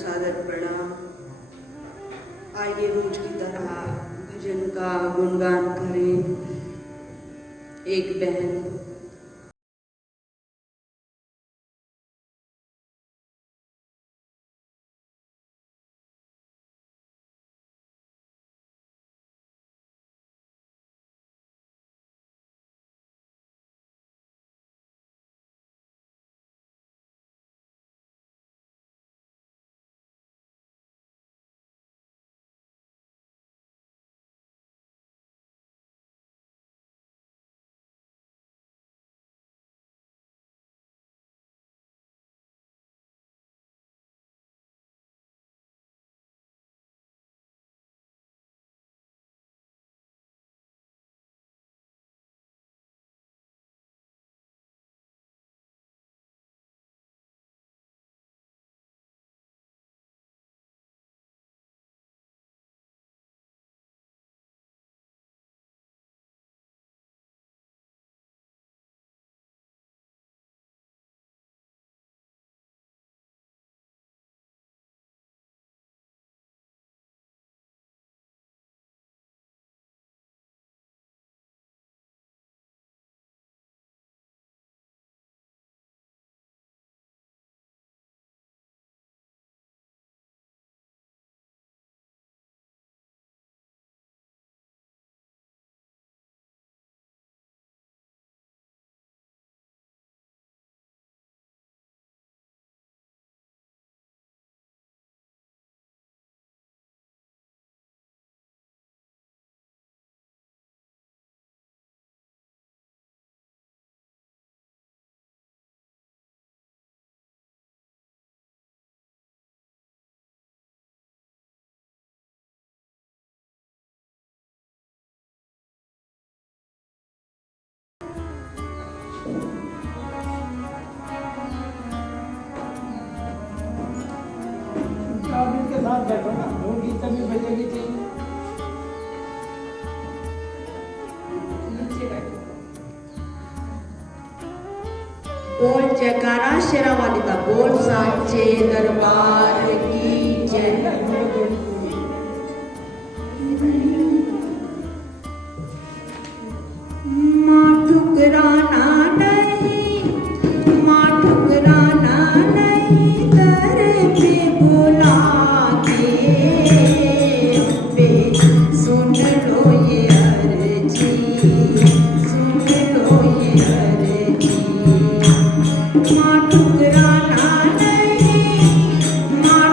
सादर प्रणाम। आइए रोज की तरह भजन का गुणगान करें। एक बहन। आप इनके साथ बैठो ना, ढोल की तभी बजेगी चाहिए। बोल जयकारा शेरा वाली का बोल साचे दरबार की जय। माँ ठुकराना नहीं, माँ ठुकराना नहीं, दर पे बुला के अम्बे सुन लो ये अर्जी, सुन लो ये अर्जी। माँ ठुकराना नहीं, माँ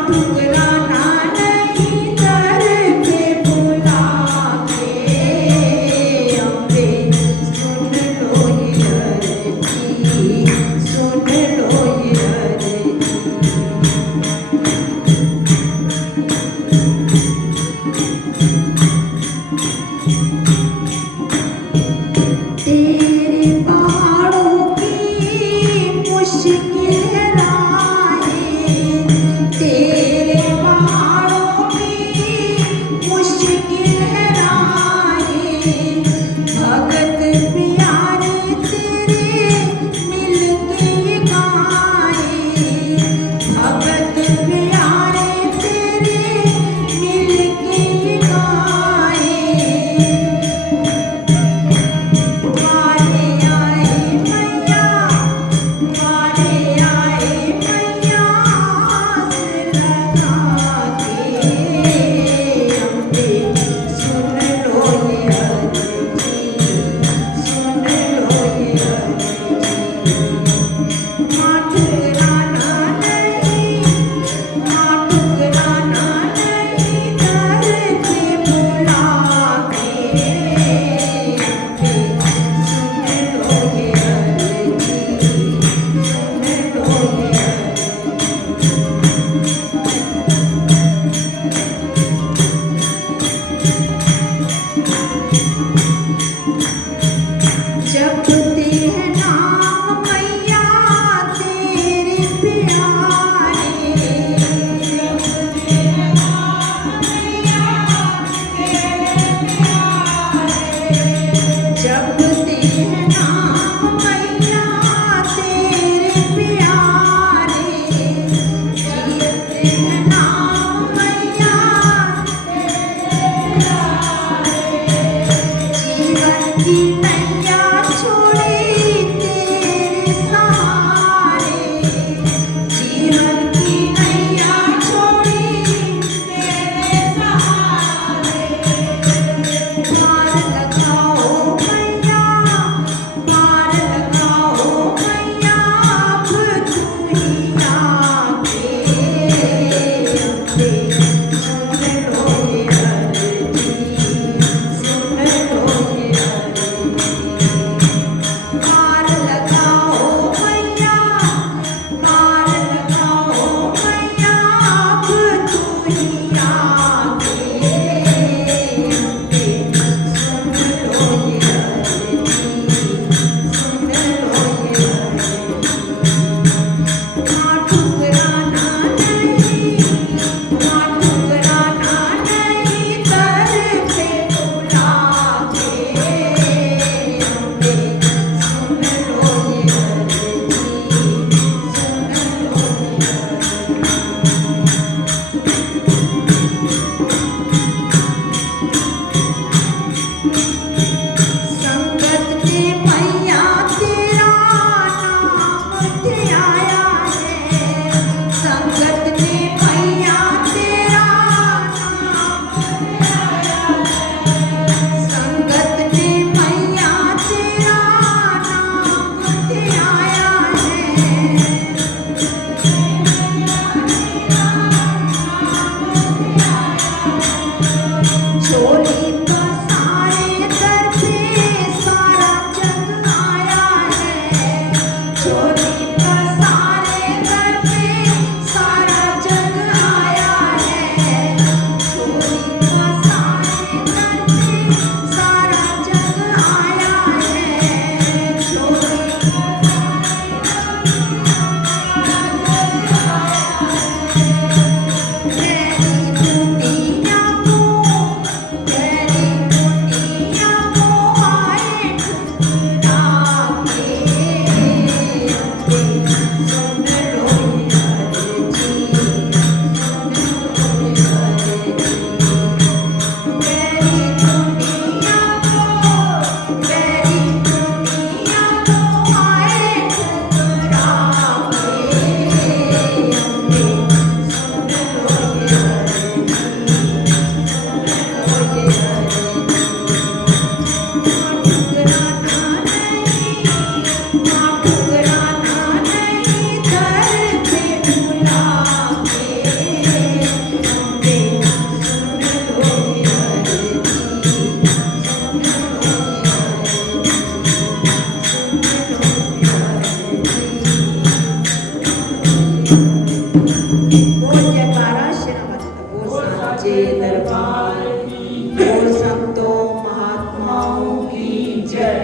सच्चे दरबार की, बोल संतों महात्माओं की जय।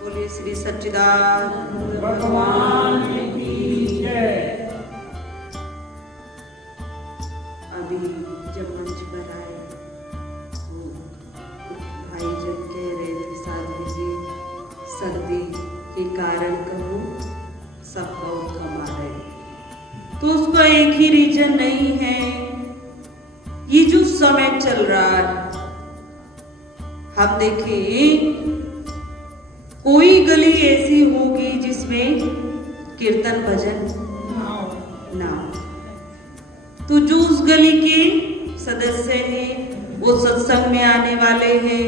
बोलिए श्री सच्चिदानंद भगवान की जय। अभी जब मंच पर आए तो भाई जब कह रहे थे साधु जी सर्दी के कारण कहूँ सब बहुत कम आ रहे, तो उसका एक ही रीजन नहीं है, ये जो समय चल रहा है। हम देखें कोई गली ऐसी होगी जिसमें कीर्तन भजन ना हो, तो जो उस गली के सदस्य हैं वो सत्संग में आने वाले हैं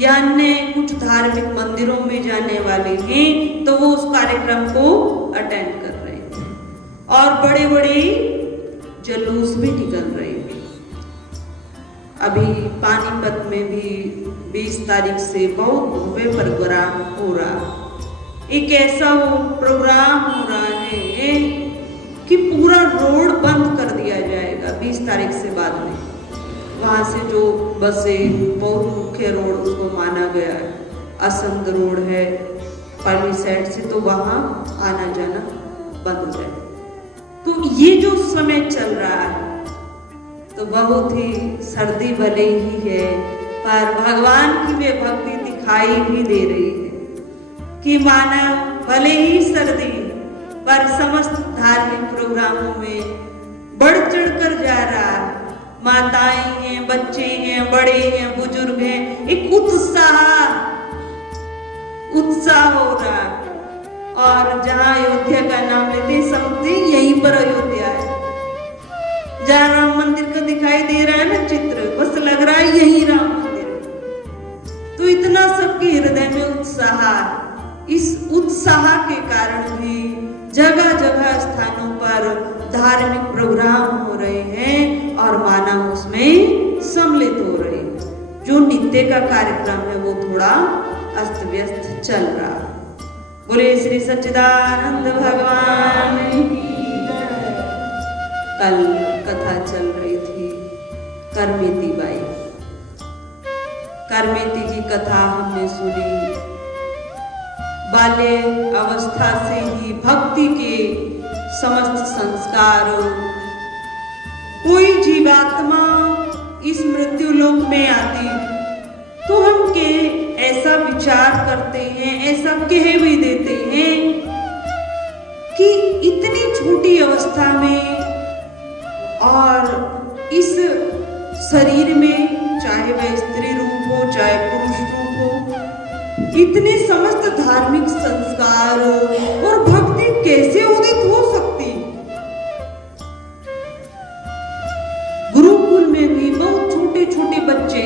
या अन्य कुछ धार्मिक मंदिरों में जाने वाले हैं, तो वो उस कार्यक्रम को अटेंड कर रहे हैं और बड़े बड़े जुलूस भी निकल रहे हैं। अभी पानीपत में भी 20 तारीख से बहुत भव्य प्रोग्राम हो रहा। एक ऐसा वो प्रोग्राम हो रहा है कि पूरा रोड बंद कर दिया जाएगा 20 तारीख से बाद में। वहाँ से जो बसें, बहुत मुख्य रोड उसको माना गया है, असंध रोड है पाली साइड से, तो वहाँ आना जाना बंद हो जाए। तो ये जो समय चल रहा है तो बहुत ही सर्दी भले ही है, पर भगवान की वे भक्ति दिखाई भी दे रही है कि मानव भले ही सर्दी पर समस्त धार्मिक प्रोग्रामों में बढ़ चढ़ कर जा रहा है। माताएं हैं, बच्चे हैं, बड़े हैं, बुजुर्ग हैं, एक उत्साह हो रहा है। और जहाँ अयोध्या का नाम लेते समझते यहीं पर अयोध्या है, जहाँ राम मंदिर का दिखाई दे रहा है ना चित्र, बस लग रहा है यही राम मंदिर। तो इतना सबके हृदय में उत्साह, इस उत्साह के कारण भी जगह जगह स्थानों पर धार्मिक प्रोग्राम हो रहे हैं और मानव उसमें सम्मिलित हो रहे हैं। जो नित्य का कार्यक्रम है वो थोड़ा अस्त व्यस्त चल रहा है। बोले श्री सच्चिदानंद भगवान की जय। कल कथा चल रही थी करमेती बाई। करमेती की कथा हमने सुनी। बाल्य अवस्था से ही भक्ति के समस्त संस्कार, कोई जीवात्मा इस मृत्यु लोक में आती तो हम के ऐसा विचार करते हैं, ऐसा कह भी देते हैं कि इतनी छोटी अवस्था में और इस शरीर में, चाहे वह स्त्री रूप हो चाहे पुरुष रूप हो, इतने समस्त धार्मिक संस्कार और भक्ति कैसे उदित हो सकती। गुरुकुल में भी बहुत छोटे छोटे बच्चे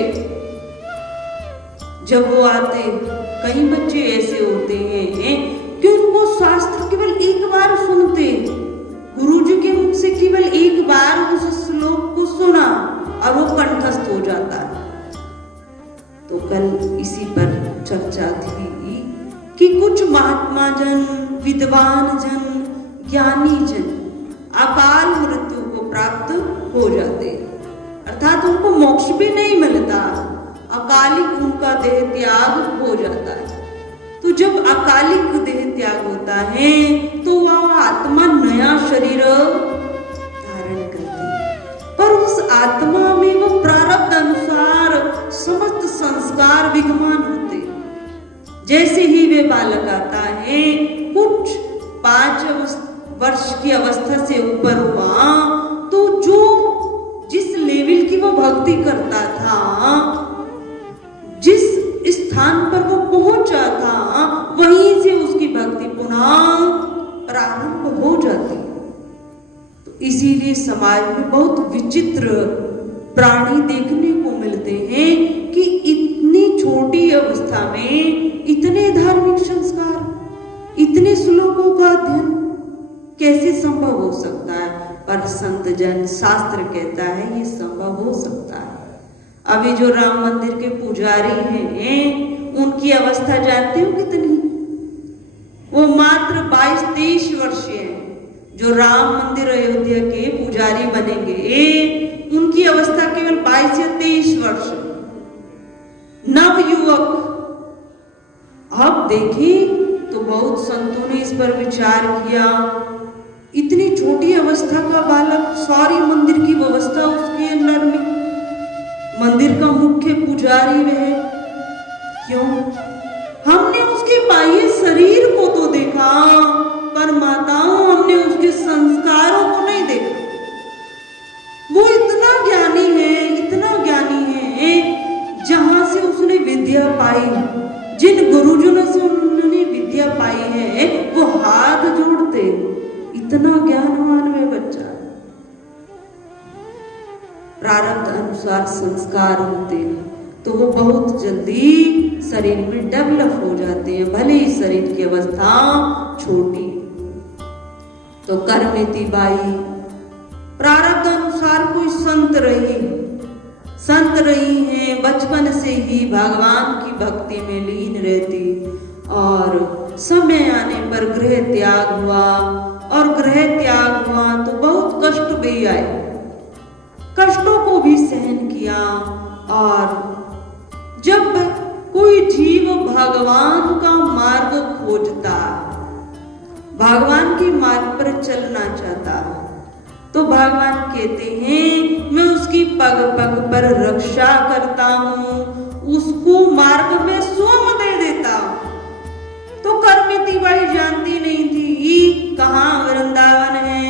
जब वो आते, कई बच्चे ऐसे होते हैं कि उनको शास्त्र केवल एक बार सुनते, गुरुजी के मुख से केवल एक बार उस श्लोक को सुना और वो कंठस्थ हो जाता है। तो कल इसी पर चर्चा थी कि कुछ महात्मा जन, विद्वान जन, ज्ञानी जन अकाल मृत्यु को प्राप्त हो जाते, अर्थात उनको मोक्ष भी नहीं मिलता, अकालिक उनका देह त्याग हो जाता है। तो जब अकालिक देह त्याग होता है तो वह आत्मा नया शरीर धारण करती है, पर उस आत्मा में वो प्रारब्ध अनुसार समस्त संस्कार विद्यमान होते। जैसे ही वे बालक आता है, कुछ 5 वर्ष की अवस्था से ऊपर हुआ तो जो जिस लेवल की वो भक्ति करता था, जिस स्थान पर वो पहुंचा था, वहीं से उसकी भक्ति पुनः प्रारंभ हो जाती। तो इसीलिए समाज में बहुत विचित्र प्राणी देखने को मिलते हैं कि इतनी छोटी अवस्था में इतने धार्मिक संस्कार, इतने श्लोकों का अध्ययन कैसे संभव हो सकता है। पर संत जन, शास्त्र कहता है ये संभव हो सकता है। अभी जो राम मंदिर के पुजारी हैं, उनकी अवस्था जानते हो कितनी? वो मात्र 22-23 वर्षीय हैं, जो राम मंदिर अयोध्या के पुजारी बनेंगे, उनकी अवस्था केवल 22 या 23 वर्ष। नव युवक। अब देखें तो बहुत संतों ने इस पर विचार किया, इतनी छोटी अवस्था का बालक, सारी मंदिर की व्यवस्था उसके अंदर में, मंदिर का मुख्य पुजारी वह, क्यों? हमने उसके बाह्य शरीर को तो देखा, पर माताओं हमने उसके संस्कारों को नहीं देखा। वो इतना ज्ञानी है, जहां से उसने विद्या पाई, जिन गुरुजनों से उन्होंने विद्या पाई है, वो हाथ जोड़ते, इतना ज्ञानवान है बच्चा। प्रारब्ध अनुसार संस्कार होते हैं तो वो बहुत जल्दी शरीर में डेवलप हो जाते हैं, भले ही शरीर की अवस्था छोटी। तो करमिति बाई प्रारब्ध अनुसार कोई संत रही हैं, बचपन से ही भगवान की भक्ति में लीन रहती, और समय आने पर गृह त्याग हुआ, और गृह त्याग हुआ तो बहुत कष्ट भी आए, कष्टों को भी सहन किया। और जब कोई जीव भगवान का मार्ग खोजता, भगवान के मार्ग पर चलना चाहता, तो भगवान कहते हैं मैं उसकी पग पग पर रक्षा करता हूँ, उसको मार्ग में स्वयं दे देता हूँ। तो करमिति बाई जानती नहीं थी कहाँ वृंदावन है,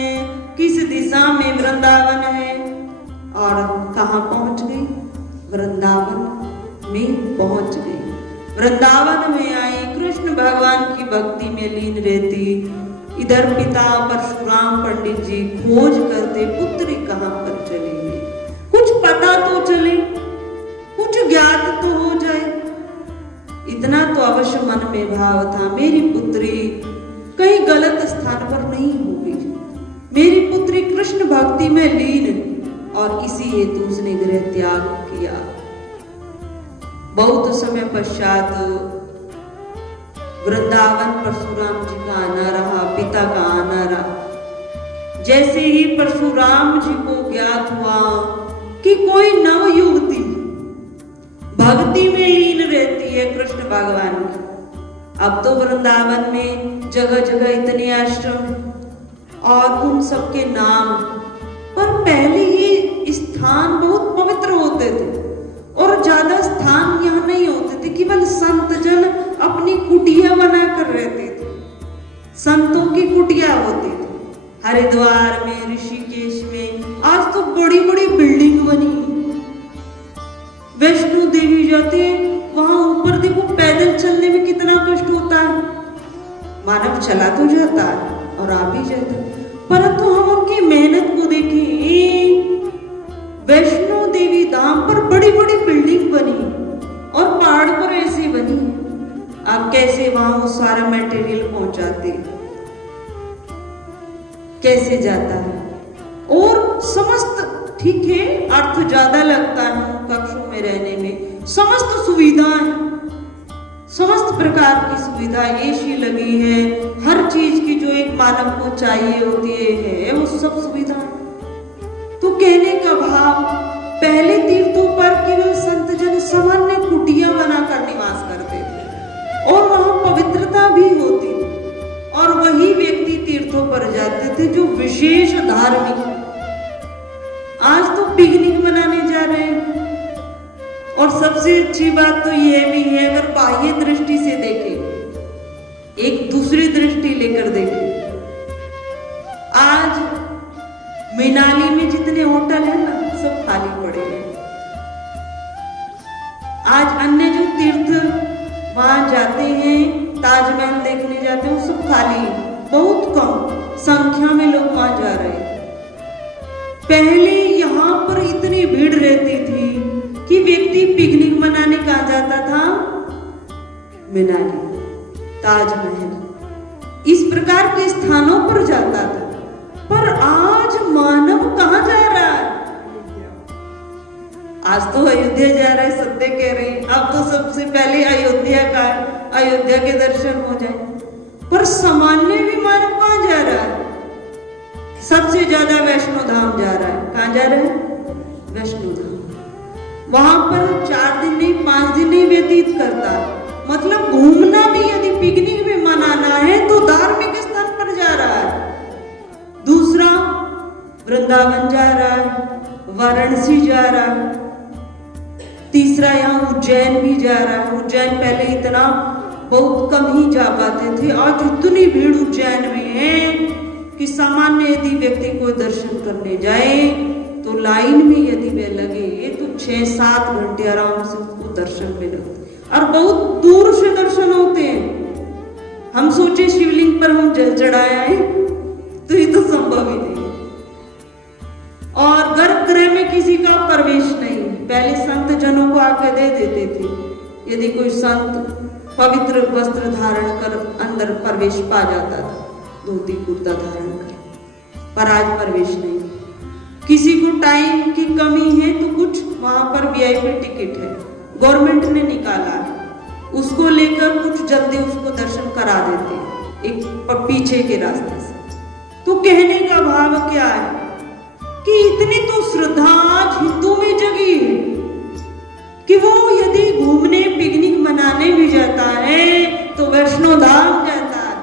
किस दिशा में वृंदावन है, और कहाँ पहुंच गई? वृंदावन में पहुंच गई। वृंदावन में आई, कृष्ण भगवान की भक्ति में लीन रहती। इधर पिता परशुराम पंडित जी खोज करते पुत्री कहाँ पर चलेगी, कुछ पता तो चले, कुछ ज्ञात तो हो जाए। इतना तो अवश्य मन में भाव था, मेरी पुत्री कहीं गलत स्थान पर नहीं होगी, मेरी पुत्री कृष्ण भक्ति में लीन, और इसी हेतु उसने गृह त्याग किया। बहुत समय पश्चात वृंदावन परशुराम जी का आना रहा, पिता का आना रहा। जैसे ही परशुराम जी को ज्ञात हुआ कि कोई नव युवती भक्ति में लीन रहती है कृष्ण भगवान की, अब तो वृंदावन में जगह जगह इतने आश्रम और उन सबके नाम, पर पहले ये स्थान बहुत पवित्र होते थे, और ज्यादा स्थान यहाँ नहीं होते थे, केवल संत जन अपनी कुटिया बनाकर रहते थे, संतों की कुटिया होती थी। हरिद्वार में, ऋषिकेश में आज तो बड़ी बड़ी बिल्डिंग बनी। वैष्णो देवी जाते, वहां ऊपर देखो पैदल चलने में कितना कष्ट होता है, मानव चला तो जाता है और आ भी जाता है, परंतु हम उनकी मेहनत को देखें। वैष्णो देवी धाम पर बड़ी बड़ी बिल्डिंग बनी और पहाड़ पर ऐसे बनी, आप कैसे वहां वो सारा मटेरियल पहुंचाते, कैसे जाता है? और समस्त, ठीक है अर्थ ज्यादा लगता है कक्षों में रहने में, समस्त सुविधाएं, समस्त प्रकार की सुविधा, एसी लगी है, हर चीज की जो एक मानव को चाहिए होती है वो सब सुविधा। तो कहने का भाव, पहले तीर्थों पर केवल संत जन सामान्य कुटिया बनाकर निवास करते थे और वहां पवित्रता भी होती थी, और वही व्यक्ति तीर्थों पर जाते थे जो विशेष धार्मिक। आज तो पिकनिक मनाने जा रहे हैं, और सबसे अच्छी बात तो यह भी है, अगर बाह्य दृष्टि से देखें, एक दूसरी दृष्टि लेकर देखें, आज मनाली में जितने होटल है ना सब खाली पड़े हैं। आज अन्य जो तीर्थ वहां जाते हैं, ताजमहल देखने जाते हैं, वो सब खाली, बहुत कम संख्या में लोग वहां जा रहे हैं। पहले यहाँ पर इतनी भीड़ रहती थी कि व्यक्ति पिकनिक मनाने कहाँ जाता था? मनाली, ताजमहल, इस प्रकार के स्थानों पर जाता था। पर आज मानव कहाँ जा रहा है? आज तो अयोध्या जा रहा है, सत्य कह रहे हैं। अब तो सबसे पहले अयोध्या के दर्शन हो जाए, पर सामान्य भी मानव कहाँ जा रहा है? सबसे ज्यादा वैष्णो धाम जा रहा है। कहाँ जा रहा है? वैष्णो धाम। वहां पर 4 दिन नहीं 5 दिन नहीं व्यतीत करता। मतलब घूमना भी यदि पिकनिक में मनाना है तो धार्मिक स्थान पर जा रहा है। दूसरा वृंदावन जा रहा है, वाराणसी जा रहा है। तीसरा यहाँ उज्जैन भी जा रहा है। उज्जैन पहले इतना बहुत कम ही जा पाते थे, आज इतनी भीड़ उज्जैन में है कि सामान्य यदि व्यक्ति को दर्शन करने जाए तो लाइन में यदि वे लगे तो 6-7 घंटे आराम से उसको दर्शन में लगते और बहुत दूर से दर्शन होते हैं। हम सोचे शिवलिंग पर हम जल चढ़ाए आए तो ये तो संभव ही नहीं। और गर्भगृह में किसी का प्रवेश नहीं। पहले संत जनों को आके दे देते थे, यदि कोई संत पवित्र वस्त्र धारण कर अंदर प्रवेश पा जाता था, धोती कुर्ता धारण कर, पर आज प्रवेश नहीं। किसी को टाइम की कमी है तो कुछ वहां पर वीआईपी टिकट है, गवर्नमेंट ने निकाला है, उसको लेकर कुछ जल्दी उसको दर्शन करा देते एक पीछे के रास्ते से। तो कहने का भाव क्या है कि इतनी तो श्रद्धा आज हिंदू में जगी है कि वो यदि घूमने पिकनिक मनाने भी जाता है तो वैष्णो धाम जाता है,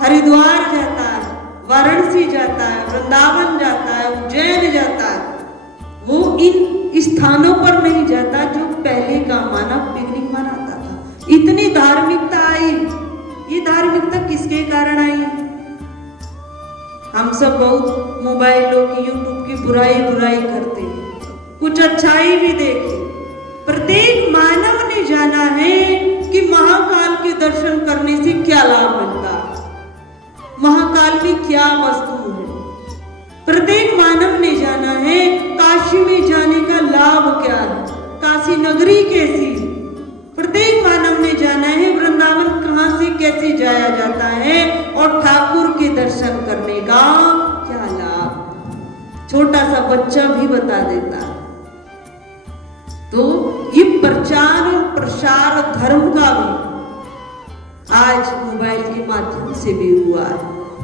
हरिद्वार जाता है, वाराणसी जाता है, वृंदावन जाता है, उज्जैन जाता है। वो इन स्थानों पर नहीं जाता जो पहले का मानव पिकनिक मनाता था। इतनी धार्मिकता आई। ये धार्मिकता किसके कारण आई? हम सब बहुत मोबाइलों की यूट्यूब की बुराई करते हैं, कुछ अच्छाई भी देखे। प्रत्येक मानव ने जाना है कि महाकाल के दर्शन करने से क्या लाभ मिलता है, महाकाल में क्या वस्तु है। प्रत्येक मानव ने जाना है काशी में जाने का लाभ क्या है, काशी नगरी कैसी। प्रत्येक मानव ने जाना है वृंदावन कहाँ से कैसे जाया जाता है और ठाकुर के दर्शन करने का क्या लाभ। छोटा सा बच्चा भी बता देता। तो ये प्रचार और प्रसार धर्म का भी आज मोबाइल के माध्यम से भी हुआ है,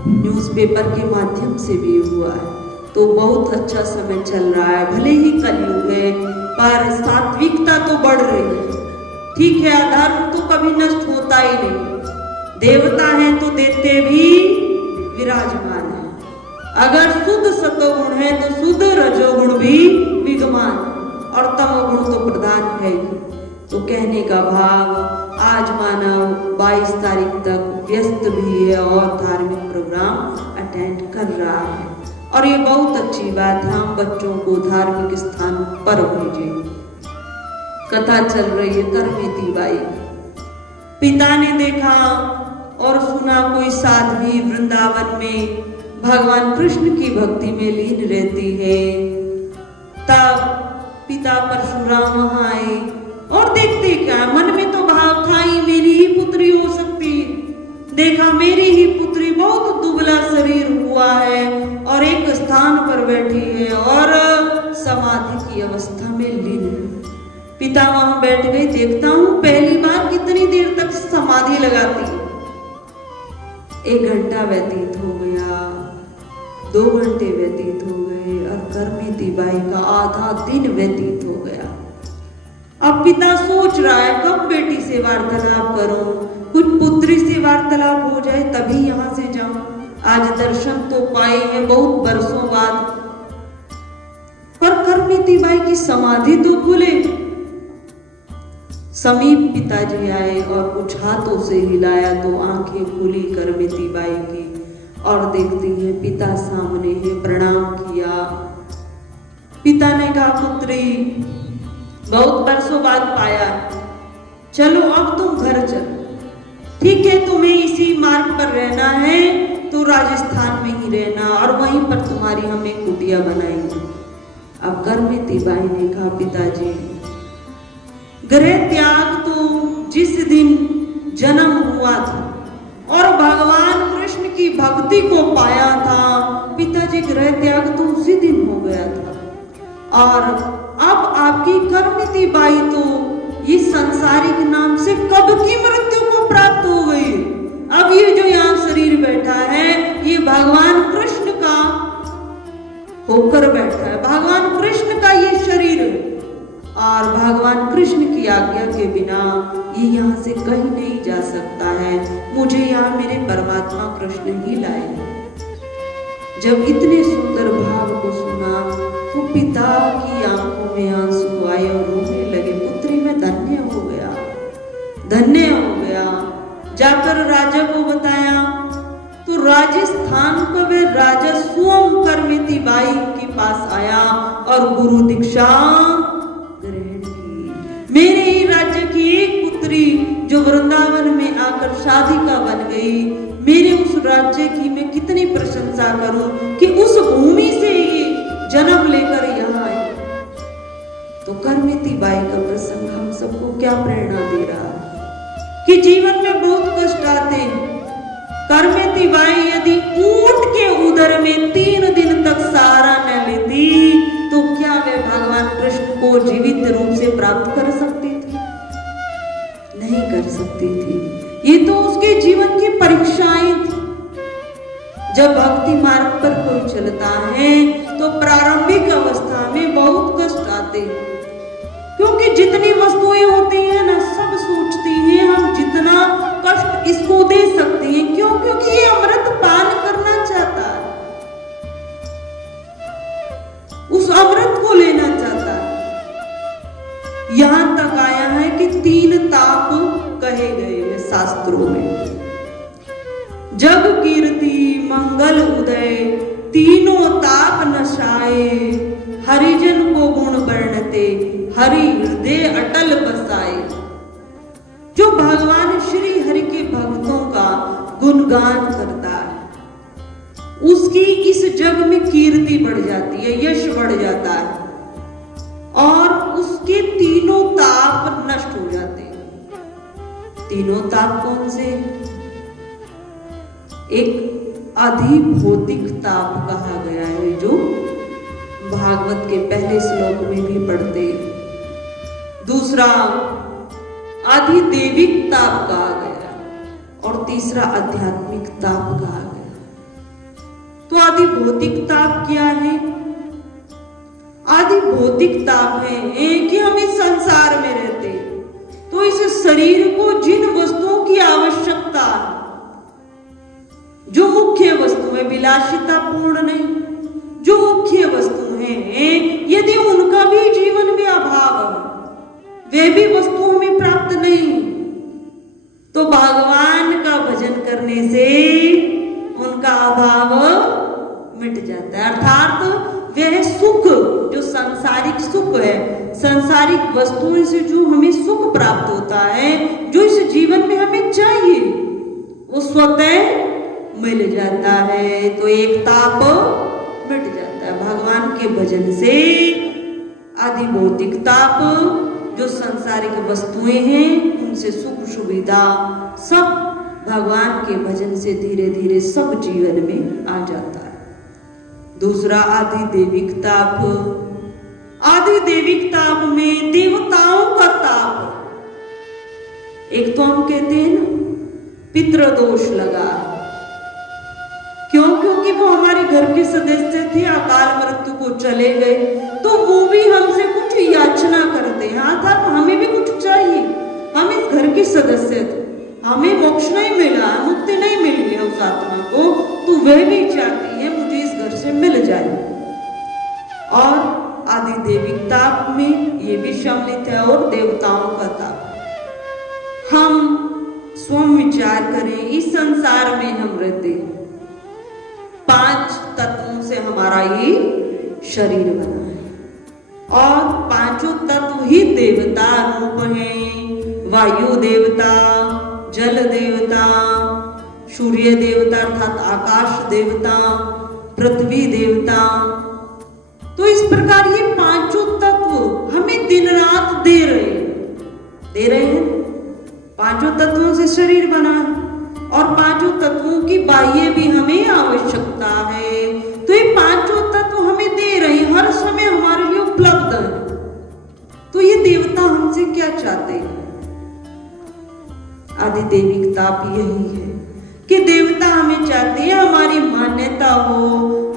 न्यूज़पेपर के माध्यम से भी हुआ है। तो बहुत अच्छा समय चल रहा है। भले ही कलयुग है पर सात्विकता तो बढ़ रही है। ठीक है, अधर्म तो कभी नष्ट होता ही नहीं। देवता हैं तो देते भी विराजमान है। अगर शुद्ध सतोगुण है तो शुद्ध रजोगुण भी विद्यमान और तमोगुण तो प्रधान है ही। तो कहने का भाव आज मानव 22 तारीख तक व्यस्त भी है और धार्मिक प्रोग्राम अटेंड कर रहा है और ये बहुत अच्छी बात है। हम बच्चों को धार्मिक स्थान पर भेजें। कथा चल रही है करमेती बाई। पिता ने देखा और सुना कोई साध्वी वृंदावन में भगवान कृष्ण की भक्ति में लीन रहती है। तब पिता परशुराम वहां आए और देखते क्या मन में तो भाव था ही मेरी ही पुत्री हो सकती है। देखा मेरी ही पुत्री बहुत दुबला शरीर हुआ है और एक स्थान पर बैठी है और समाधि की अवस्था में लीन है। पिता वहां बैठ गए। देखता हूं पहली बार कितनी देर तक समाधि लगाती है। 1 घंटा व्यतीत हो गया, 2 घंटे व्यतीत हो गए और करमेती बाई का आधा दिन व्यतीत हो गया। अब पिता सोच रहा है कब बेटी से वार्तालाप करूं, कुछ पुत्री से वार्तालाप हो जाए तभी यहां से जाऊं। आज दर्शन तो पाए हैं बहुत वर्षों बाद, पर करमेती बाई की समाधि तो खुले। समीप पिताजी आए और कुछ हाथों से हिलाया तो आंखें खुली करमेती बाई की और देखती है पिता सामने है। प्रणाम किया। पिता ने कहा पुत्री बहुत वर्षों बाद पाया, चलो अब तुम घर चलो। ठीक है, तुम्हें इसी मार्ग पर रहना है तो राजस्थान में ही रहना और वहीं पर तुम्हारी हम एक कुटिया बनाएंगे। अब करमेती बाई ने कहा पिताजी गृह त्याग तो जिस दिन जन्म हुआ था और भगवान कृष्ण की भक्ति को पाया था, पिताजी गृह त्याग तो उसी दिन हो गया था। और अब आपकी करमेती बाई तो ये सांसारिक नाम से कब की मृत्यु को प्राप्त हो गई। अब ये जो यहाँ शरीर बैठा है ये भगवान कृष्ण का होकर बैठा है। भगवान कृष्ण का ये शरीर और भगवान कृष्ण की आज्ञा के बिना ये यहाँ से कहीं नहीं जा सकता है। मुझे यहाँ मेरे परमात्मा कृष्ण ही लाए। जब इतने सुंदर भाव को सुना तो पिता की आंखों में आंसू आए और रोने लगे। पुत्री मैं धन्य हो गया, धन्य हो गया। जाकर राजा को बताया तो राजस्थान का वे राजा सोमकर्मिती बाई के पास आया और गुरु दीक्षा ग्रहण की। मेरे ही राज्य की एक पुत्री जो वृंदावन में आकर शादिका बन गई, मेरे उस राज्य की मैं कितनी प्रशंसा करूं कि उस भूमि से ये जन्म लेकर यहाँ आई। तो कर्मिती बाई का प्रसंग हम सबको क्या प्रेरणा दे रहा कि जीवन में बहुत कष्ट आते हैं। कर्मिती बाई यदि ऊंट के उदर में 3 दिन तक सहारा न लेती तो क्या वे भगवान कृष्ण को जीवित रूप से प्राप्त कर सकती थी? नहीं कर सकती थी। ये तो उसके जीवन की परीक्षाएं थी। जब भक्ति मार्ग पर कोई चलता है तो प्रारंभिक अवस्था में बहुत कष्ट आते हैं, क्योंकि जितनी वस्तुएं होती हैं ना, सब सोचती हैं हम जितना कष्ट इसको दे सकते हैं। क्यों? क्योंकि ये अमृत पान करना चाहता है, उस अमृत को लेना चाहता है। यहां तक आया है कि 3 ताप कहे गए हैं शास्त्रों में। जग कीर्ति मंगल उदय तीनों ताप नशाए, हरिजन को गुण वर्णते हरि हृदय अटल बसाए। जो भगवान श्री हरि के भक्तों का गुणगान करता है उसकी इस जग में कीर्ति बढ़ जाती है, यश बढ़ जाता है और उसके तीनों ताप नष्ट हो जाते हैं। तीनों ताप कौन से? एक अधिभौतिक ताप कहा गया है, जो भागवत के पहले श्लोक में भी पढ़ते। दूसरा आधिदैविक ताप कहा गया और तीसरा आध्यात्मिक ताप कहा गया। तो आधिभौतिक ताप क्या है? आधिभौतिक ताप है कि हम इस संसार में रहते तो इस शरीर को जिन वस्तुओं की आवश्यकता है, जो मुख्य वस्तु है, विलासिता पूर्ण नहीं, जो मुख्य वस्तु है, यदि उनका भी जीवन में अभाव है, वे भी वस्तुओं में प्राप्त नहीं, तो भगवान का भजन करने से उनका अभाव मिट जाता है। अर्थात वह सुख जो सांसारिक सुख है, सांसारिक वस्तुओं से जो हमें सुख प्राप्त होता है, जो इस जीवन में हमें चाहिए, वो स्वतः मिल जाता है। तो एक ताप मिट जाता है भगवान के भजन से। आधिभौतिक ताप जो सांसारिक वस्तुएं हैं, उनसे सुख सुविधा सब भगवान के भजन से धीरे धीरे सब जीवन में आ जाता है। दूसरा आधिदैविक ताप। आधिदैविक ताप में देवताओं का ताप। एक तो हम कहते हैं ना, पितृदोष लगा। क्यों? क्योंकि वो हमारे घर के सदस्य थे, अकाल मृत्यु को चले गए, तो वो भी हमसे कुछ याचना करते हैं। हाँ था, हमें भी कुछ चाहिए, हम इस घर के सदस्य थे, हमें मोक्ष नहीं मिला, मुक्ति नहीं मिली है उस आत्मा को, तो वह भी चाहती है मुझे इस घर से मिल जाए। और आधिदैविक ताप में ये भी सम्मिलित है और देवताओं का ताप। हम स्वयं विचार करें, इस संसार में हम रहते हैं, 5 तत्वों से हमारा ये शरीर बना है और 5 तत्व ही देवता रूप हैं। वायु देवता, जल देवता, सूर्य देवता अर्थात आकाश देवता, पृथ्वी देवता। तो इस प्रकार ये 5 तत्व हमें दिन रात दे रहे हैं। 5 तत्वों से शरीर बना है और 5 तत्वों की बाह्य भी हमें आवश्यकता है। तो ये 5 तत्व हमें दे रहे हैं, हर समय हमारे लिए उपलब्ध है। तो ये देवता हमसे क्या चाहते हैं? आधिदैविक ताप यही है कि देवता हमें चाहते हैं हमारी मान्यता हो,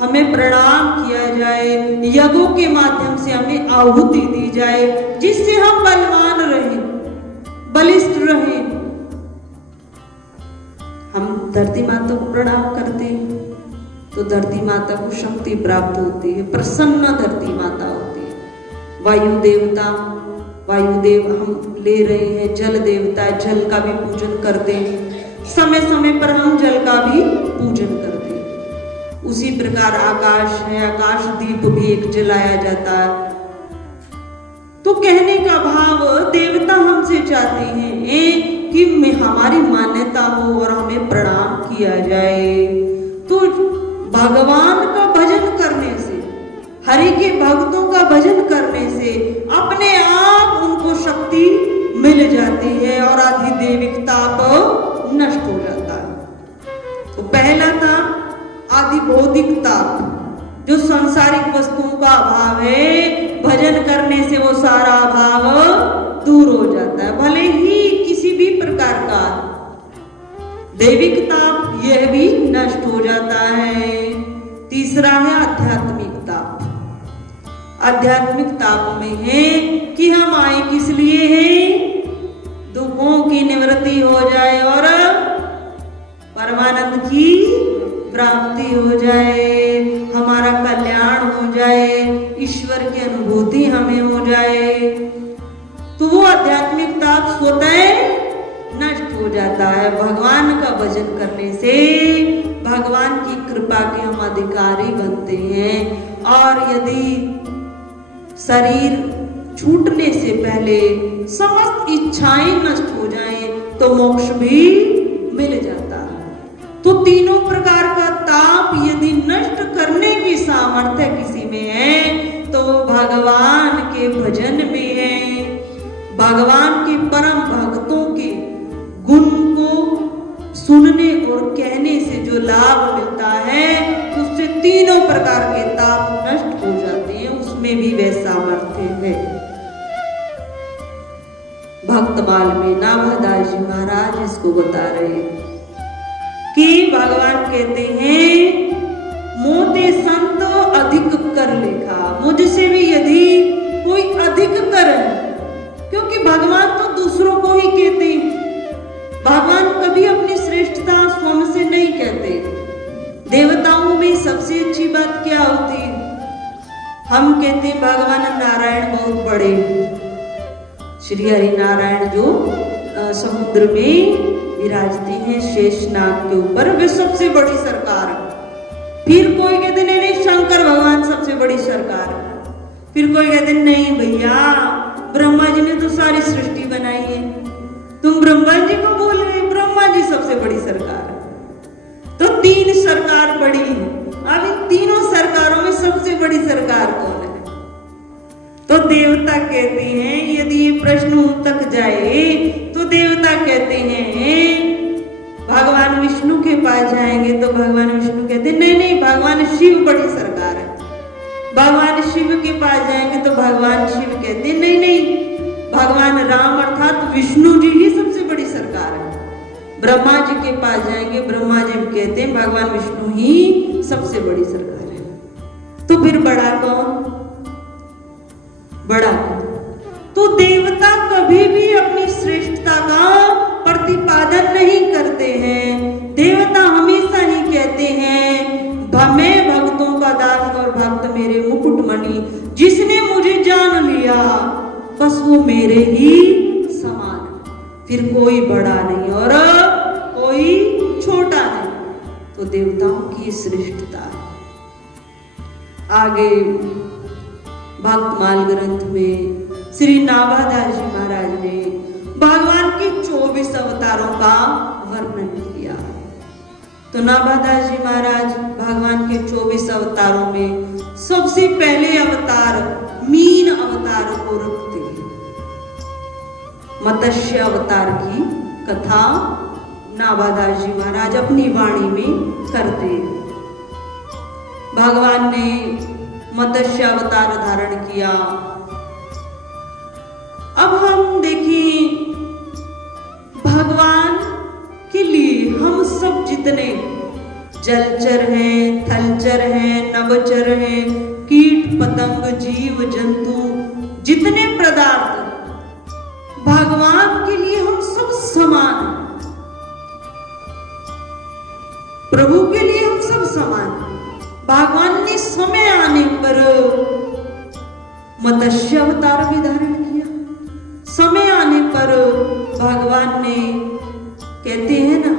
हमें हमें प्रणाम किया जाए, यज्ञों के माध्यम से हमें आहुति दी जाए, जिससे हम बलवान रहें, बलिष्ठ रहें। हम धरती माता को प्रणाम करते हैं तो धरती माता को शक्ति प्राप्त होती है, प्रसन्न धरती माता होती है। वायु देवता, वायुदेव हम ले रहे हैं, जल देवता, जल का भी पूजन करते हैं, समय समय पर हम जल का भी पूजन करते हैं। उसी प्रकार आकाश है, आकाश दीप भी एक जलाया जाता है। तो कहने का भाव देवता हमसे चाहते हैं कि हमारी मान्यता हो और हमें प्रणाम किया जाए। तो भगवान का भजन करने से, हरि के भक्तों का भजन करने से अपने आप उनको शक्ति मिल जाती है और आधिदैविक ताप नष्ट हो जाता है। तो पहला था आधिभौतिक ताप, जो सांसारिक वस्तुओं का अभाव है, भजन करने से वो सारा अभाव दूर हो जाता है, भले ही किसी भी प्रकार का दैविक ताप यह भी नष्ट हो जाता है। तीसरा है आध्यात्मिक ताप। आध्यात्मिक ताप में है कि हम आए किस लिए हैं, दुखों की निवृत्ति हो जाए और परमानंद की प्राप्ति हो जाए, हमारा कल्याण हो जाए, ईश्वर की अनुभूति हमें हो जाए। तो वो आध्यात्मिक ताप स्वतः नष्ट हो जाता है। भगवान का भजन करने से भगवान की कृपा के हम अधिकारी बनते हैं। और यदि शरीर छूटने से पहले समस्त इच्छाएं नष्ट हो जाएं तो मोक्ष भी मिल जाता है। तो तीनों प्रकार का ताप यदि नष्ट करने की सामर्थ्य किसी में है तो भगवान के भजन में है। भगवान के परम भक्तों के गुण को सुनने और कहने से जो लाभ मिलता है उससे तीनों प्रकार के ताप नष्ट हो जाते हैं, उसमें भी वह सामर्थ्य है। भक्तमाल में नाभादास जी महाराज इसको बता रहे कि भगवान कहते हैं मोते संत अधिक कर लेखा, मुझसे भी यदि कोई अधिक करे, क्योंकि भगवान तो दूसरों को ही कहते हैं, भगवान कभी अपनी श्रेष्ठता स्वयं से नहीं कहते। देवताओं में सबसे अच्छी बात क्या होती है, हम कहते हैं भगवान नारायण बहुत बड़े, श्री हरि नारायण जो समुद्र में विराजते हैं शेषनाग के ऊपर, वे सबसे बड़ी सरकार। फिर कोई कहते नहीं शंकर भगवान सबसे बड़ी सरकार। फिर कोई कहते नहीं भैया ब्रह्मा जी ने तो सारी सृष्टि बनाई है, तुम ब्रह्मा जी को बोल रहे, ब्रह्मा जी सबसे बड़ी सरकार। तो तीन सरकार बड़ी है, अब इन तीनों सरकारों में सबसे बड़ी सरकार कौन है? तो देवता कहते हैं, यदि ये प्रश्न उन तक जाए तो देवता कहते हैं भगवान विष्णु के पास जाएंगे तो भगवान विष्णु कहते हैं नहीं भगवान शिव बड़ी सरकार है। भगवान शिव के पास जाएंगे तो भगवान शिव कहते हैं नहीं भगवान राम अर्थात विष्णु जी ही सबसे बड़ी सरकार है। ब्रह्मा जी के पास जाएंगे, ब्रह्मा जी कहते हैं भगवान विष्णु ही सबसे बड़ी सरकार है। तो फिर बड़ा कौन? बड़ा तो देवता कभी भी अपनी श्रेष्ठता का प्रतिपादन नहीं करते हैं। देवता हमेशा ही कहते हैं मैं भक्तों का दास और भक्त मेरे मुकुटमणि, जिसने मुझे जान लिया बस वो मेरे ही समान, फिर कोई बड़ा नहीं और कोई छोटा नहीं। तो देवताओं की श्रेष्ठता है। आगे भक्तमाल ग्रंथ में श्री नाभादास जी महाराज ने भगवान के 24 अवतारों का वर्णन किया। तो नाभादास जी महाराज भगवान के 24 अवतारों में सबसे पहले अवतार मीन अवतार को रखते हैं। मत्स्य अवतार की कथा नाभादास जी महाराज अपनी वाणी में करते हैं। भगवान ने मत्स्य अवतार धारण किया। अब हम देखिए भगवान के लिए हम सब जितने जलचर हैं, थलचर हैं, चराचर हैं, कीट पतंग जीव जंतु जितने पदार्थ, भगवान के लिए हम सब समान हैं। प्रभु के लिए हम सब समान हैं। भगवान ने समय आने पर मत्स्य अवतार भी धारण किया। समय आने पर भगवान ने, कहते हैं ना,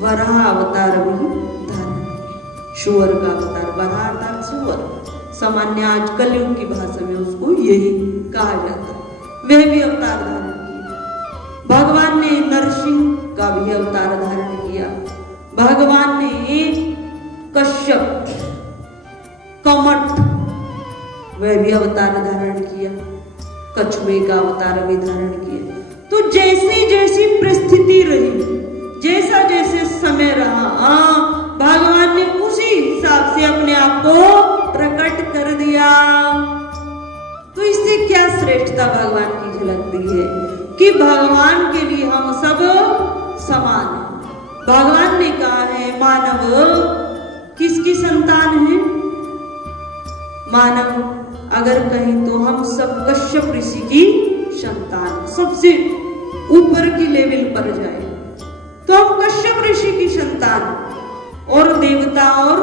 वराह अवतार भी धारण किया। शुअर का अवतार, वराह अवतार शुअर, सामान्य आज कलयुग की भाषा में उसको यही कहा जाता है। वह भी अवतार धारण किया। भगवान ने नरसिंह का भी अवतार धारण किया। भगवान ने कश्यप, कमठ, वह भी अवतार धारण किया। कछुए का अवतार भी धारण किया। तो जैसी जैसी परिस्थिति रही, जैसा जैसे समय रहा, भगवान ने उसी हिसाब से अपने आप को प्रकट कर दिया। तो इससे क्या श्रेष्ठता भगवान की झलकती है कि भगवान के लिए हम सब समान हैं। भगवान ने कहा है मानव किसकी संतान है? मानव अगर कहें तो हम सब कश्यप ऋषि की संतान, सबसे ऊपर की लेवल पर जाए तो हम कश्यप ऋषि की संतान, और देवता और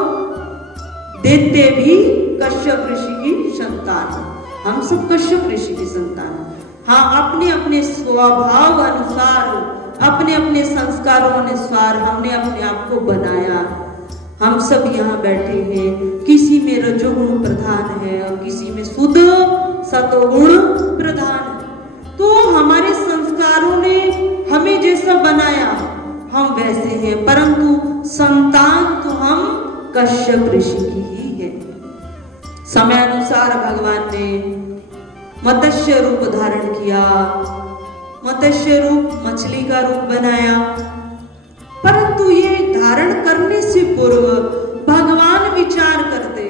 दैत्य भी कश्यप ऋषि की संतान। हम सब कश्यप ऋषि की संतान। हाँ, अपने अपने स्वभाव अनुसार, अपने अपने संस्कारों अनुसार हमने अपने आप को बनाया। हम सब यहाँ बैठे हैं, किसी में रजोगुण प्रधान है और किसी में शुद्ध सतोगुण प्रधान है। तो हमारे संस्कारों ने हमें जैसा बनाया हम वैसे हैं, परंतु संतान तो हम कश्यप ऋषि की ही है। समय अनुसार भगवान ने मत्स्य रूप धारण किया, मत्स्य रूप, मछली का रूप बनाया। परंतु ये धारण करने से पूर्व भगवान विचार करते।